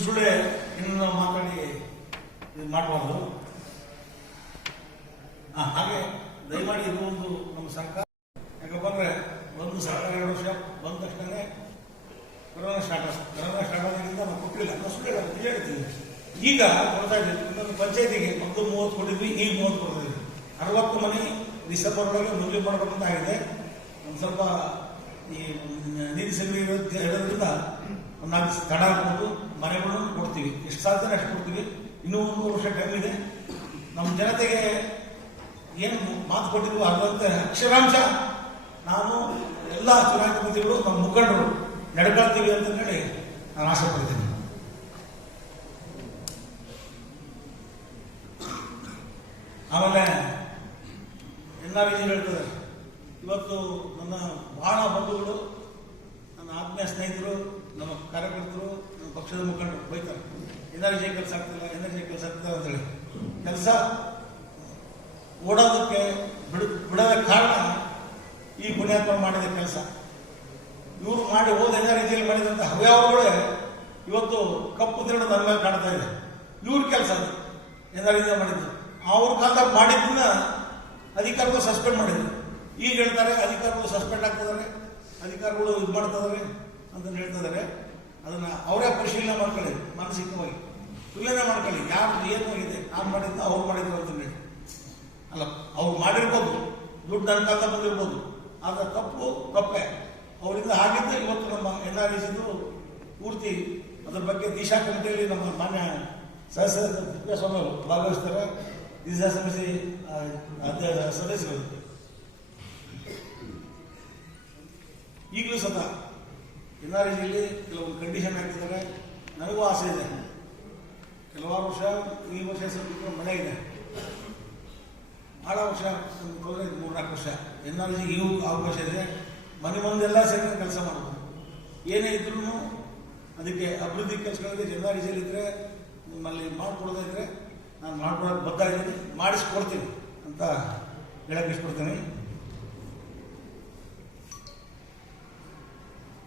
ಸುಳ್ಳೆ ಇನ್ನು ನಾವು ಮಾತಾಡಿ ಇದು ಮಾಡಬಾರ್ದು. ಹಾಗೆ ದಯಮಾಡಿ ಇದು ಒಂದು ನಮ್ಮ ಸರ್ಕಾರ, ಯಾಕಂದ್ರೆ ಒಂದು ಸರ್ಕಾರ 2 ವರ್ಷ ಬಂದ ತಕ್ಷಣ ಕೊರೋನಾ ಸ್ಟಾರ್ಟ್ ಆದಾಗಿಂದ ನಾವು ಕೊಟ್ಟಿಲ್ಲ. ನಾವು ಸುಳ್ಳು ಹೇಳ್ತೀವಿ. ಈಗ ಕೊಡ್ತಾ ಇದ್ದೀವಿ. ಇನ್ನೊಂದು ಪಂಚಾಯತಿಗೆ ಮೊದಲು 30 ಕೊಟ್ಟಿದ್ವಿ, ಈಗ 30 ಕೊಡ್ತಾ ಇದ್ವಿ. 60 ಮನೆ ಡಿಸೆಂಬರ್ ಒಳಗೆ ಮುಗಿಲು ಮಾಡಬೇಕಂತ ಆಗಿದೆ. ಒಂದು ಸ್ವಲ್ಪ ಈ ನೀತಿ ಸಭೆ ಹೇಳೋದ್ರಿಂದ ಒಂದು 4 ದಿವಸ ತಡ ಆಗ್ಬೋದು. ಮನೆಗಳನ್ನು ಕೊಡ್ತೀವಿ, ಎಷ್ಟು ಸಾಧ್ಯನೇ ಅಷ್ಟು ಕೊಡ್ತೀವಿ. ಇನ್ನೂ 1 ವರ್ಷ ಟೈಮ್ ಇದೆ. ನಮ್ಮ ಜನತೆಗೆ ಏನು ಮಾತು ಕೊಟ್ಟಿದ್ವು ಅದರಂತೆ ಅಕ್ಷರಾಂಶ ನಾನು ಎಲ್ಲ ಚುನಾಯಿತ ಪ್ರತಿನಿಧಿಗಳು ನಮ್ಮ ಮುಖಂಡರು ನಡ್ಕೊಳ್ತೀವಿ ಅಂತ ಹೇಳಿ ನಾನು ಆಸೆ ಪಡ್ತೀನಿ. ಆಮೇಲೆ NRG ಹೇಳ್ತಾರೆ, ಇವತ್ತು ನನ್ನ ಬಹಳ ಬಂಧುಗಳು, ನನ್ನ ಆತ್ಮೀಯ ಸ್ನೇಹಿತರು, ನಮ್ಮ ಕಾರ್ಯಕರ್ತರು, ನಮ್ಮ ಪಕ್ಷದ ಮುಖಂಡರು ಬೈತಾರೆ, NRG ಕೆಲಸ ಆಗ್ತಿಲ್ಲ, NRG ಕೆಲಸ ಆಗ್ತಿಲ್ಲ ಅಂತೇಳಿ. ಕೆಲಸ ಓಡೋದಕ್ಕೆ ಬಿಡೋದ ಕಾರಣ ಈ ಪುಣ್ಯಾತ್ಮ ಮಾಡಿದ ಕೆಲಸ. ಇವರು ಮಾಡಿ ಹೋದ NRGಯಲ್ಲಿ ಮಾಡಿದಂಥ ಹವ್ಯಾವಗಳೇ ಇವತ್ತು ಕಪ್ಪು ತಿರುಳು ನನ್ನ ಮೇಲೆ ಕಾಣ್ತಾ ಇದೆ. ಇವ್ರ ಕೆಲಸ ಅದು NRG ಮಾಡಿದ್ದು. ಅವ್ರ ಕಾಲದಾಗ ಮಾಡಿದ್ದನ್ನ ಅಧಿಕಾರಿಗಳು ಸಸ್ಪೆಂಡ್ ಮಾಡಿದ್ರು. ಈಗ ಹೇಳ್ತಾರೆ ಅಧಿಕಾರಿಗಳು ಸಸ್ಪೆಂಡ್ ಆಗ್ತಿದ್ದಾರೆ, ಅಧಿಕಾರಿಗಳು ಇದು ಮಾಡ್ತಿದ್ದಾರೆ ಅಂತ ಹೇಳ್ತಿದ್ದಾರೆ. ಅದನ್ನ ಅವರೇ ಪರಿಶೀಲನೆ ಮಾಡ್ಕೊಳ್ಳಿ, ಮಾನಸಿಕವಾಗಿ ತುಲನೆ ಮಾಡ್ಕೊಳ್ಳಿ. ಯಾರು ಏನು ಆಗಿದೆ, ನಾನು ಮಾಡಿದ್ದ ಅವ್ರು ಮಾಡಿದ್ರು ಅಂತ ಹೇಳಿ ಅಲ್ಲ. ಅವ್ರು ಮಾಡಿರ್ಬೋದು, ದುಡ್ಡು ನನ್ನ ಕಾಲದ ಬಂದಿರ್ಬೋದು, ಆದ್ರೆ ತಪ್ಪು ತಪ್ಪೆ. ಅವರಿಂದ ಆಗಿದ್ದು ಇವತ್ತು ನಮ್ಮ NRGದು ಪೂರ್ತಿ ಅದ್ರ ಬಗ್ಗೆ ದಿಶಾ ಕಮಿಟಿಯಲ್ಲಿ ನಮ್ಮ ಮಾನ್ಯ ತಿಪ್ಪೇಸ್ವಾಮಿ ಅವರು ಭಾಗವಹಿಸ್ತಾರೆ. ದಿಶಾ ಸಮಿತಿ ಸದಸ್ಯರು. ಈಗಲೂ ಸಹ NRGಯಲ್ಲಿ ಕೆಲವು ಕಂಡೀಷನ್ ಹಾಕಿದ್ದಾರೆ. ನನಗೂ ಆಸೆ ಇದೆ. ಕೆಲವಾರು ವರ್ಷ ಈ ವರ್ಷ ಸ್ವಲ್ಪ ಮಳೆ ಇದೆ, ಭಾಳ ವರ್ಷ 3-4 ವರ್ಷ NRG ಇವು ಅವಕಾಶ ಇದೆ. ಮನೆ ಮಂದೆಲ್ಲ ಸೇರಿ ಕೆಲಸ ಮಾಡಬಹುದು. ಏನೇ ಇದ್ರೂ ಅದಕ್ಕೆ ಅಭಿವೃದ್ಧಿ ಕೆಲಸಗಳಿಗೆ NRGಯಲ್ಲಿ ಇದ್ರೆ ನಿಮ್ಮಲ್ಲಿ ಮಾಡಿಕೊಡೋದಿದ್ರೆ ನಾನು ಮಾಡ್ಕೊಡೋಕೆ ಬದ್ಧ ಇದ್ದೀನಿ, ಮಾಡಿಸ್ಕೊಡ್ತೀನಿ ಅಂತ ಹೇಳಕ್ಕೆ ಇಷ್ಟಪಡ್ತೀನಿ.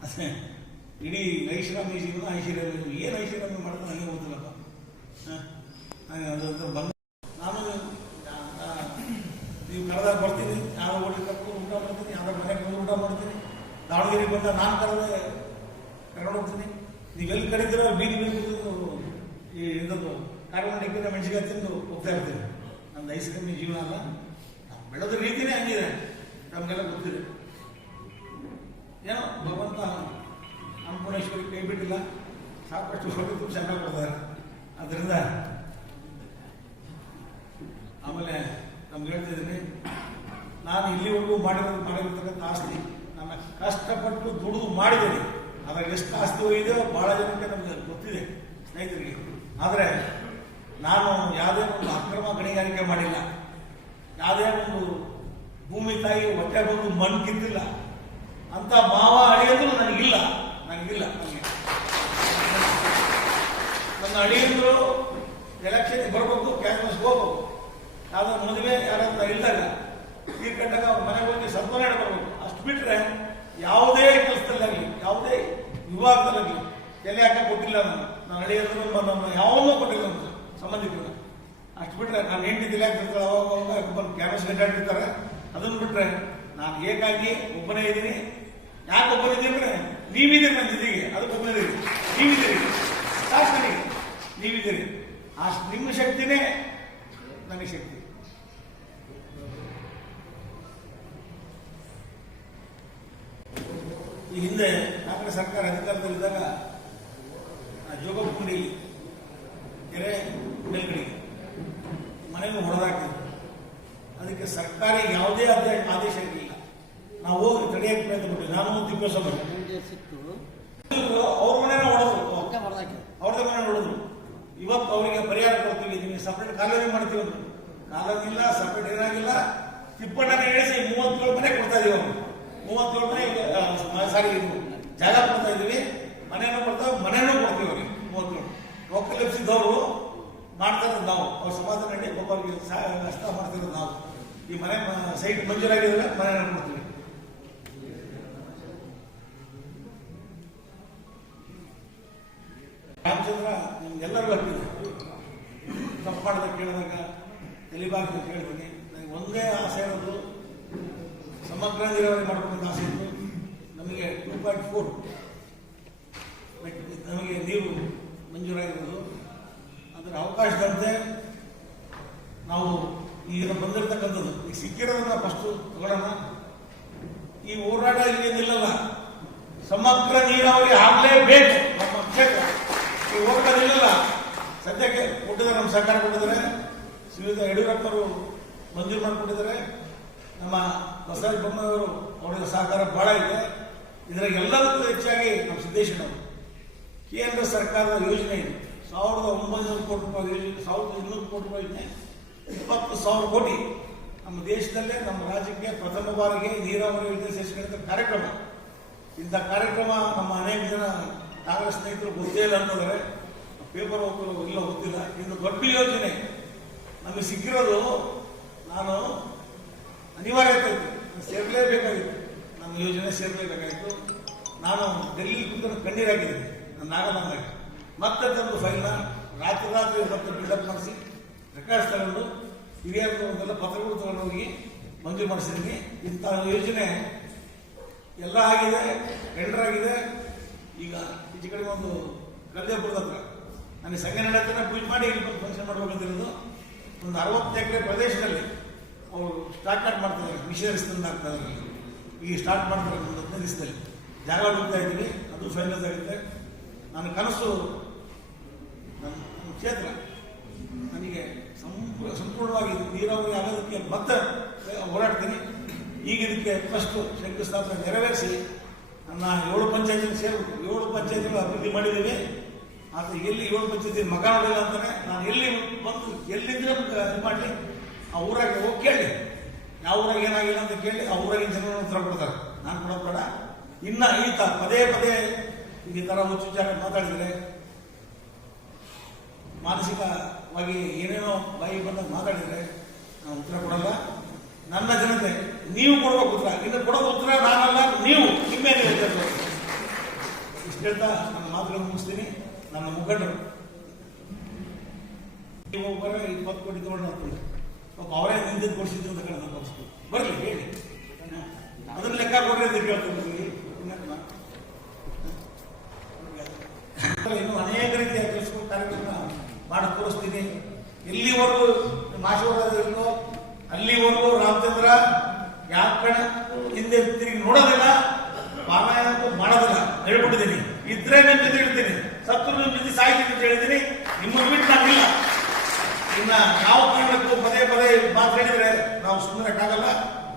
ಅದೇ ಇಡೀ ಐಷಾರಾಮಿ ಜೀವನ ಐಷಾರಾಮಿ ಏನು ಐಷಾರಾಮಿ ಮಾಡ್ತಾನೆ ನನಗೆ ಗೊತ್ತಿಲ್ಲಪ್ಪ. ಅದು ಬಂದು ನಾನು ನೀವು ಕರೆದಾಗ ಬರ್ತೀನಿ, ಯಾರೋ ಹೋಟೆಲ್ ಕರ್ಕೊಂಡು ಊಟ ಮಾಡ್ತೀನಿ, ಯಾರೋ ಮನೆಗೆ ಬಂದು ಊಟ ಮಾಡ್ತೀನಿ. ದಾವಣಗೆರೆಗೆ ಬಂದ ನಾನು ಕರ್ಕೊಂಡು ಹೋಗ್ತೀನಿ. ನೀವೆಲ್ಲಿ ಕರೀತೀರೋ ಬೀದಿ ಈ ಇದನ್ನು ಕಾರ್ಬನ್ ಮೆಣಸಿಗೆ ತಿಂದು ಹೋಗ್ತಾ ಇರ್ತೀನಿ. ನಂದು ಐಷಾರಾಮಿ ಜೀವನ ಅಲ್ಲ, ನಾವು ಬೆಳೆದ ರೀತಿನೇ ಹಂಗಿದೆ, ನಮಗೆಲ್ಲ ಗೊತ್ತಿದೆ. ಏನೋ ಭಗವಂತ ಅನ್ನಪೂರ್ಣೇಶ್ವರಿ ಕೈ ಬಿಟ್ಟಿಲ್ಲ, ಸಾಕಷ್ಟು ಹೊಟ್ಟೆ ತುಂಬ ಚೆನ್ನಾಗಿ ಕೊಡ್ತಾರೆ. ಅದರಿಂದ ಆಮೇಲೆ ನಮ್ಗೆ ಹೇಳ್ತಿದ್ದೀನಿ, ನಾನು ಇಲ್ಲಿವರೆಗೂ ಮಾಡಿರ್ತಕ್ಕಂಥ ಆಸ್ತಿ ನನ್ನ ಕಷ್ಟಪಟ್ಟು ದುಡಿದು ಮಾಡಿದ್ದೀನಿ. ಅದ್ರಾಗ ಎಷ್ಟು ಆಸ್ತಿ ಹೋಗಿದೆಯೋ ಭಾಳ ಜನಕ್ಕೆ ನಮಗೆ ಗೊತ್ತಿದೆ, ಸ್ನೇಹಿತರಿಗೆ. ಆದರೆ ನಾನು ಯಾವುದೇ ಒಂದು ಅಕ್ರಮ ಗಣಿಗಾರಿಕೆ ಮಾಡಿಲ್ಲ, ಯಾವುದೇ ಒಂದು ಭೂಮಿ ತಾಯಿ ಹೊಟ್ಟೆ ಬಂದು ಮಣ್ಣು ಕಿತ್ತಿಲ್ಲ ಅಂತ ಭಾವ ಅಳಿಯೋದು ನನಗಿಲ್ಲ. ನನಗೆ ನನ್ನ ಅಳಿಯಂದ್ರು ಎಲೆಕ್ಷನ್ ಬರಬೇಕು, ಕ್ಯಾನ್ವಸ್ ಹೋಗ್ಬೇಕು, ಯಾವ್ದಾದ್ರು ಮದುವೆ ಯಾರಾದ್ರೂ ಇಲ್ದಾಗ ತೀರ್ಕೊಂಡಾಗ ಅವ್ರ ಮನೆಗೆ ಹೋಗಿ ಸಂಪಾದನೆ ಬರಬೇಕು. ಅಷ್ಟು ಬಿಟ್ಟರೆ ಯಾವುದೇ ಕೆಲಸದಲ್ಲಾಗಲಿ, ಯಾವುದೇ ವಿಭಾಗದಲ್ಲಾಗಲಿ ಎಲೆ ಹಾಕಿ ಕೊಟ್ಟಿಲ್ಲ. ನಾನು ಅಳಿಯೋದ್ರು ನಮ್ಮ ಯಾವನ್ನೂ ಕೊಟ್ಟಿಲ್ಲ ನಮ್ಮ ಸಂಬಂಧಿಕರನ್ನ. ಅಷ್ಟು ಬಿಟ್ಟರೆ ನಾನು ಹೆಂಡತಿ ತಲೆ ಹಾಕ್ತಿರ್ತಾರೆ, ಅವಾಗ ಕ್ಯಾನ್ವಸ್ ಗಂಟಾಡಿರ್ತಾರೆ. ಅದನ್ನು ಬಿಟ್ಟರೆ ನಾನು ಹೇಗಾಗಿ ಒಬ್ಬನೇ ಇದ್ದೀನಿ. ಯಾಕೆ ಒಬ್ಬನಿದ್ದೀವಿ ಅಂದರೆ ನೀವಿದ್ದೀರಿ ನನ್ನ ಜೊತೆಗೆ, ಅದಕ್ಕೆ ಒಬ್ಬನಿದ್ದೀರಿ, ನೀವಿದ್ದೀರಿ, ಸಾಕು ನನಗೆ ನೀವಿದ್ದೀರಿ. ಅಷ್ಟು ನಿಮ್ಮ ಶಕ್ತಿನೇ ನನಗೆ ಶಕ್ತಿ. ಈ ಹಿಂದೆ ಕಾಂಗ್ರೆಸ್ ಸರ್ಕಾರ ಅಧಿಕಾರದಲ್ಲಿದ್ದಾಗ ಜೋಗಪುಂಡಿ ಕೆರೆ ಮೇಲ್ಗಡೆಗೆ ಮನೆಗೂ ಹೊಡೆದಾಕಿದ್ರು. ಅದಕ್ಕೆ ಸರ್ಕಾರಿ ಯಾವುದೇ ಆದೇಶ ಇರಲಿಲ್ಲ. ನಾವು ಹೋಗಿ ತಡೆಯಕ್ಕೆ ಪ್ರಯತ್ನ ಪಟ್ಟಿವಿ. ನಾನು ತಿಪ್ಪೇಸ್ವಾಮಿ ಅವ್ರ ಮನೆನ ಹೊಡೆದ್ರು, ಅವ್ರದೇ ಮನೆ ಹೊಡೆದ್ರು. ಇವತ್ತು ಅವರಿಗೆ ಪರಿಹಾರ ಕೊಡ್ತೀವಿ, ನಿಮಗೆ ಸಪ್ರೇಟ್ ಕಾಲೋನಿ ಮಾಡ್ತೀವಿ ಅಂದ್ರು. ಕಾಲೋನಿ ಇಲ್ಲ, ಸಪ್ರೇಟ್ ಏನಾಗಿಲ್ಲ. ತಿಪ್ಪಣ್ಣನ ಇಳಿಸಿ 37 ಮನೆ ಕೊಡ್ತಾ ಇದೀವಿ. ಅವರು 37 ಮನೆ ಸಾರಿ ಜಾಗ ಕೊಡ್ತಾ ಇದೀವಿ, ಮನೆನೂ ಕೊಡ್ತಾವೆ, ಮನೆನೂ ಕೊಡ್ತೀವಿ ಅವ್ರಿಗೆ. 37 ಲೋಕಲ್ ಎಫ್ಸಿದವರು ಮಾಡ್ತಾ ಇರೋದು ನಾವು, ಅವ್ರ ಸಮಾಧಾನ ನಡಿ ಪಾಪ ಅವ್ರಿಗೆ ಹಸ್ತ ಮಾಡ್ತಿರೋದು ನಾವು. ಈ ಮನೆ ಸೈಟ್ ಮಂಜೂರಾಗಿದ್ರೆ ಮನೆ ಕೊಡ್ತೀವಿ. ರಾಮಚಂದ್ರ ನಿಮ್ಗೆಲ್ಲರಿಗೂ ಹಾಕಿದೆ. ತಪ್ಪು ಮಾಡಿದಾಗ ಕೇಳಿದಾಗ ತಲೆಬಾಗಿ ಕೇಳ್ತೀನಿ. ನನಗೆ ಒಂದೇ ಆಸೆ ಇರೋದು, ಸಮಗ್ರ ನೀರಾವರಿ ಮಾಡ್ಬೇಕಂತ ಆಸೆ ಇತ್ತು. ನಮಗೆ 2.4 ನಮಗೆ ನೀರು ಮಂಜೂರಾಗಿರೋದು. ಅದರ ಅವಕಾಶದಂತೆ ನಾವು ಈಗ ಬಂದಿರತಕ್ಕಂಥದ್ದು ಈಗ ಸಿಕ್ಕಿರೋದನ್ನ ಫಸ್ಟು ತಗೊಳ್ಳೋಣ. ಈ ಹೋರಾಟ ಇಲ್ಲಿ ನಿಲ್ಲಲ್ಲ, ಸಮಗ್ರ ನೀರಾವರಿ ಆಗಲೇಬೇಕು ನಮ್ಮ ಕ್ಷೇತ್ರ. ಈ ಹೋರಾಟ ನಿಲ್ಲಲ್ಲ. ಸದ್ಯಕ್ಕೆ ಕೊಟ್ಟಿದ್ದಾರೆ, ನಮ್ಮ ಸರ್ಕಾರ ಕೊಟ್ಟಿದ್ದಾರೆ, ಶ್ರೀಯುತ ಯಡಿಯೂರಪ್ಪರು ಮಂಜೂರು ಮಾಡಿಕೊಟ್ಟಿದ್ದಾರೆ. ನಮ್ಮ ಬಸವರಾಜ ಬೊಮ್ಮಾಯಿಯವರು ಅವರ ಸಹಕಾರ ಬಹಳ ಇದೆ. ಇದರಾಗ ಎಲ್ಲದಕ್ಕೂ ಹೆಚ್ಚಾಗಿ ನಮ್ಮ ಸಿದ್ದೇಶ್ವರವರು ಕೇಂದ್ರ ಸರ್ಕಾರದ ಯೋಜನೆ ಇದೆ. 1900 ಕೋಟಿ ರೂಪಾಯಿ ಯೋಜನೆ, 1200 ಕೋಟಿ ರೂಪಾಯಿ ಯೋಜನೆ, 20,000 ಕೋಟಿ. ನಮ್ಮ ದೇಶದಲ್ಲೇ ನಮ್ಮ ರಾಜ್ಯಕ್ಕೆ ಪ್ರಥಮ ಬಾರಿಗೆ ನೀರಾವರಿ ಯೋಜನೆ ಸೇರಿಸಿಕೊಂಡ ಕಾರ್ಯಕ್ರಮ. ಇಂಥ ಕಾರ್ಯಕ್ರಮ ನಮ್ಮ ಅನೇಕ ಜನ ಕಾಂಗ್ರೆಸ್ ಸ್ನೇಹಿತರು ಗೊತ್ತೇ ಇಲ್ಲ ಅಂತಂದರೆ, ಪೇಪರ್ ಹೋಗ್ತಾರೆ ಇಲ್ಲ ಗೊತ್ತಿಲ್ಲ. ಇದು ದೊಡ್ಡ ಯೋಜನೆ ನಮಗೆ ಸಿಕ್ಕಿರೋದು. ನಾನು ಅನಿವಾರ್ಯತೆ ಇತ್ತು, ಸೇರಲೇಬೇಕಾಗಿತ್ತು, ನಮ್ಮ ಯೋಜನೆ ಸೇರಲೇಬೇಕಾಗಿತ್ತು. ನಾನು ಡೆಲ್ಲಿ ಕುಂತ ಕಣ್ಣೀರಾಗಿದ್ದೀನಿ, ನನ್ನ ನಾಗಮಂದಾಗ ಮತ್ತೆ ತಂದು ಫೈಲ್ನ ರಾತ್ರಿ ಮತ್ತೆ ಬಿಲ್ಡಪ್ ಮಾಡಿಸಿ ರೆಕಾರ್ಡ್ಸ್ ತಗೊಂಡು ಹಿರಿಯರು ಒಂದೆಲ್ಲ ಪತ್ರಗಳು ತಗೊಂಡು ಹೋಗಿ ಮಂಜೂರು ಮಾಡಿಸಿದ್ದೀನಿ. ಇಂಥ ಯೋಜನೆ ಎಲ್ಲ ಆಗಿದೆ, ಟೆಂಡರ್ ಆಗಿದೆ. ಈಗ ಈಚೆ ಕಡೆ ಒಂದು ಗದ್ದೆಪುರದ ಹತ್ರ ನನಗೆ ಸಂಘಟನೆ ಹತ್ರ ಪೂಜೆ ಮಾಡಿ ಇಲ್ಲಿ ಫಂಕ್ಷನ್ ಮಾಡ್ಬೇಕಂತಿರೋದು. ಒಂದು 60 ಎಕರೆ ಪ್ರದೇಶದಲ್ಲಿ ಅವರು ಸ್ಟಾರ್ಟ್ ಮಾಡ್ತಿದ್ದಾರೆ, ಮಿಷನರೀಸ್ ತಂದು ಆಗ್ತದೆ. ಈಗ ಸ್ಟಾರ್ಟ್ ಮಾಡ್ತಾರೆ ಒಂದು 15 ದಿವಸದಲ್ಲಿ. ಜಾಗ ಹುಡುಕ್ತಾ ಇದ್ದೀವಿ, ಅದು ಫೈನಲ್ ಆಗುತ್ತೆ. ನನ್ನ ಕನಸು ನನ್ನ ಕ್ಷೇತ್ರ ನನಗೆ ಸಂಪೂರ್ಣವಾಗಿ ನೀರಾವರಿ ಆಗೋದಕ್ಕೆ ಮತ್ತೆ ಹೋರಾಡ್ತೀನಿ. ಈಗ ಇದಕ್ಕೆ ಫಸ್ಟ್ ಶಂಕುಸ್ಥಾಪನೆ ನೆರವೇರಿಸಿ ನನ್ನ 7 ಪಂಚಾಯತಿಗೆ ಸೇರ್ಬಿಟ್ಟು 7 ಪಂಚಾಯತಿಗಳು ಅಭಿವೃದ್ಧಿ ಮಾಡಿದ್ದೀವಿ. ಆದರೆ ಎಲ್ಲಿ 7 ಪಂಚಾಯತಿ ಮಗ ನೋಡಿಲ್ಲ ಅಂತಾನೆ ನಾನು ಎಲ್ಲಿ ಬಂದು ಎಲ್ಲಿಂದ್ರೆ ಇದು ಮಾಡಲಿ, ಆ ಊರಾಗೆ ಹೋಗಿ ಕೇಳಿ, ಯಾವ ಊರಾಗ ಏನಾಗಿಲ್ಲ ಅಂತ ಕೇಳಿ ಆ ಊರಾಗಿನ ಜನರು ಉತ್ತರ ಕೊಡ್ತಾರೆ. ನಾನು ಕೊಡೋದು ಬೇಡ. ಇನ್ನು ಈತ ಪದೇ ಪದೇ ಈ ಥರ ಹುಚ್ಚುಚ್ಚಾರ ಮಾತಾಡಿದರೆ ಮಾನಸಿಕವಾಗಿ ಏನೇನೋ ಬಾಯಿ ಬಂದಾಗ ಮಾತಾಡಿದರೆ ನಾನು ಉತ್ತರ ಕೊಡಲ್ಲ. ನನ್ನ ಜನತೆ ನೀವು ಕೊಡಬೇಕು ಉತ್ತರ. ಇನ್ನು ಕೊಡೋದು ಉತ್ತರ ನಾನಲ್ಲ, ನೀವು ನಿಮ್ಮೇ ಉತ್ತರ. ಇಷ್ಟು ಹೇಳ್ತಾ ನನ್ನ ಮಾತುಗಳನ್ನು ಮುಗಿಸ್ತೀನಿ. ನನ್ನ ಮುಖಂಡರು ನೀವು ಬರ 20 ಕೋಟಿ ತಗೊಂಡು ಹಾಕ್ತೀನಿ, ಅವರೇ ನಿಂತಿದ್ದು ಕೊಡಿಸಿದ್ರು ಅಂತ ಕೇಳ್ತಾರೆ. ಬರಲಿ ಹೇಳಿ, ಅದನ್ನ ಲೆಕ್ಕ ಕೊಡ್ರಿ ಅಂತ ಕೇಳ್ತೀನಿ. ಇನ್ನು ಅನೇಕ ರೀತಿಯ ಕೆಲಸ ಕಾರ್ಯಕ್ರಮ ಮಾಡಿ ತೋರಿಸ್ತೀನಿ. ಎಲ್ಲಿವರೆಗೂ ಆಶೀರ್ವಾದ ಇರುತ್ತೋ ಅಲ್ಲಿವರೆಗೂ ರಾಮಚಂದ್ರ ಯಾಕಣ ಹಿಂದೆ ತಿರುಗಿ ನೋಡೋದಿಲ್ಲ, ಪಾರಾಯಣ ಮಾಡೋದಿಲ್ಲ ಹೇಳ್ಬಿಟ್ಟಿದ್ದೀನಿ. ಇದ್ರೆ ನಿಮ್ಮ ಜೊತೆ ಹೇಳ್ತೀನಿ, ಸತ್ತು ನಿಮ್ಮ ಜೊತೆ ಸಾಯ್ತೀನಿ ಅಂತ ಹೇಳಿದ್ದೀನಿ. ನಿಮ್ಮನ್ನು ಬಿಟ್ಟು ನಾನಿಲ್ಲ. ಇನ್ನ ನಾವು ಕಾರಣಕ್ಕೂ ಪದೇ ಪದೇ ಮಾತು ಹೇಳಿದ್ರೆ ನಾವು ಸುಮ್ಮನೆಕ್ಕಾಗಲ್ಲ.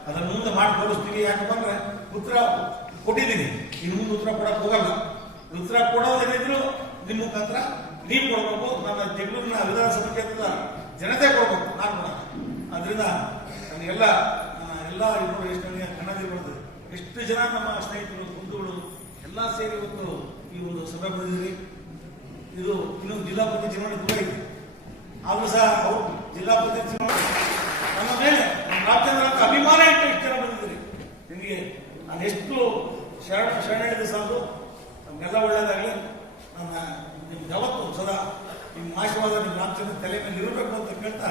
ಅದನ್ನು ಮುಂದೆ ಮಾಡಿ ತೋರಿಸ್ತೀವಿ. ಯಾಕಂದ್ರೆ ಉತ್ತರ ಕೊಟ್ಟಿದ್ದೀನಿ, ಇನ್ನು ಮುಂದೆ ಉತ್ತರ ಕೊಡಕ್ಕೆ ಹೋಗಲ್ಲ. ಉತ್ತರ ಕೊಡೋದೇನಿದ್ರು ನಿಮ್ಮ ಮುಖಾಂತರ ನೀವು ಕೊಡಬೇಕು. ನನ್ನ ಜಗಳೂರಿನ ವಿಧಾನಸಭಾ ಕ್ಷೇತ್ರದ ಜನತೆ ಕೊಡಬೇಕು, ನಾನು ಕೊಡ. ಅದರಿಂದ ನನಗೆಲ್ಲ ಇವರು ಎಷ್ಟು ಕನ್ನಡಿ ಬರ್ತದೆ, ಎಷ್ಟು ಜನ ನಮ್ಮ ಸ್ನೇಹಿತರು ಬಂಧುಗಳು ಎಲ್ಲ ಸೇರಿ ಇವತ್ತು ಈ ಒಂದು ಸಭೆ ಬಂದಿದ್ದೀರಿ. ಇದು ಇನ್ನೊಂದು ಜಿಲ್ಲಾ ಪಂಚಾಯತ್ ಚುನಾವಣೆ ದೂರ ಇದೆ, ಆದರೂ ಸಹ ಅವರು ಜಿಲ್ಲಾ ಪಂಚಾಯತ್ ಚುನಾವಣೆ ನನ್ನ ಮೇಲೆ ನಮ್ಮ ರಾಮಚಂದ್ರ ಅಂತ ಅಭಿಮಾನ ಇಟ್ಟು ಎಷ್ಟು ಜನ ಬಂದಿದ್ದೀರಿ. ನಿಮಗೆ ನಾನು ಎಷ್ಟು ಶರಣ ಹೇಳಿದ ಸಾಕು. ನಮಗೆಲ್ಲ ಒಳ್ಳೆಯದಾಗಲಿ. ನನ್ನ ನಿಮ್ಗೆ ಯಾವತ್ತು ಸದಾ ನಿಮ್ಮ ಆಶೀರ್ವಾದ ನಿಮ್ಮ ರಾಮಚಂದ್ರ ತಲೆ ಮೇಲೆ ಇರಬೇಕು ಅಂತ ಕೇಳ್ತಾ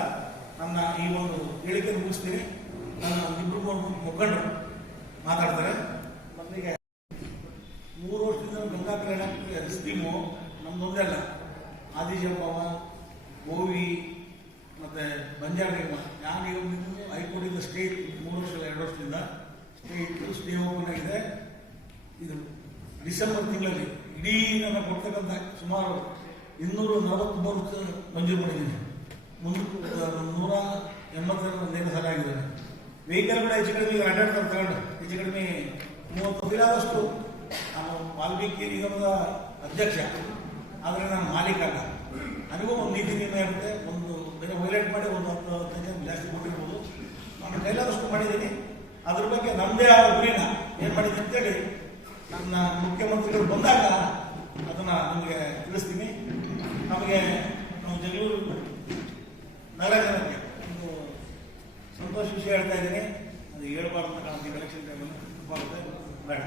ನನ್ನ ಈ ಒಂದು ಹೇಳಿಕೆಯನ್ನು ಮುಗಿಸ್ತೀನಿ. ನನ್ನ ಇಬ್ಬರು ಮುಖಂಡರು ಮಾತಾಡ್ತಾರೆ. ಮೊದಲಿಗೆ 3 ವರ್ಷದಿಂದ ಗಂಗಾ ಕಲ್ಯಾಣ ಸ್ಕೀಮು ನಮ್ದೊಂದೇ ಅಲ್ಲ, ಆದಿಜಂಬವ, ಗೋವಿ ಮತ್ತು ಬಂಜಾರ ನಿಗಮ, ಯಾವ ನಿಗಮದಿಂದ ಹೈಕೋರ್ಟಿಂದ ಸ್ಟೇ 3 ವರ್ಷ 2 ವರ್ಷದಿಂದ ಸ್ಟೇ ಇತ್ತು. ಸ್ಟೇ ಓಪನ್ ಆಗಿದೆ. ಇದು ಡಿಸೆಂಬರ್ ತಿಂಗಳಲ್ಲಿ ಇಡೀ ನನ್ನ ಕೊಡ್ತಕ್ಕಂಥ ಸುಮಾರು 243 ಮಂಜೂರು ಮಾಡಿದ್ದೀನಿ. 182 ನೇರ ಸಾಲ ಆಗಿದ್ದಾರೆ. ವೆಹಿಕಲ್ ಕೂಡ ಹೆಚ್ಚು ಕಡಿಮೆ ಅಡ್ಡಾಡ್ತಾರೆ ತಗೊಂಡು ಹೆಚ್ಚು ಕಡಿಮೆ 30 ಇಲ್ಲದಷ್ಟು. ನಾನು ವಾಲ್ಮೀಕಿ ನಿಗಮದ ಅಧ್ಯಕ್ಷ, ಆದರೆ ನಾನು ಮಾಲೀಕ ಅಲ್ಲ. ನನಗೂ ಒಂದು ನೀತಿ ನಿಯಮ ಇರುತ್ತೆ. ಒಂದು ಬೇರೆ ವೈಲೇಟ್ ಮಾಡಿ ಒಂದು 10-15 ಜಾಸ್ತಿ ಕೊಟ್ಟಿರ್ಬೋದು. ನಾನು ಕೈಲಾದಷ್ಟು ಮಾಡಿದ್ದೀನಿ. ಅದ್ರ ಬಗ್ಗೆ ನಮ್ಮದೇ ಆದ ಗುರಿನ ಏನು ಮಾಡಿದ್ದೀನಿ ಅಂತೇಳಿ ನನ್ನ ಮುಖ್ಯಮಂತ್ರಿಗಳು ಬಂದಾಗ ಅದನ್ನ ನಿಮಗೆ ತಿಳಿಸ್ತೀನಿ. ನಮಗೆ ನಾವು ಜಗಳೂರು ನಗರ ಜನಕ್ಕೆ ಒಂದು ಸಂತೋಷ ವಿಷಯ ಹೇಳ್ತಾ ಇದ್ದೀನಿ. ಅದು ಹೇಳ್ಬಾರ್ದು ಅಂತ ಕಾಣ್ತೀವಿ. ಎಲೆಕ್ಷನ್ ಟೈಮಲ್ಲಿ ಬೇಡ.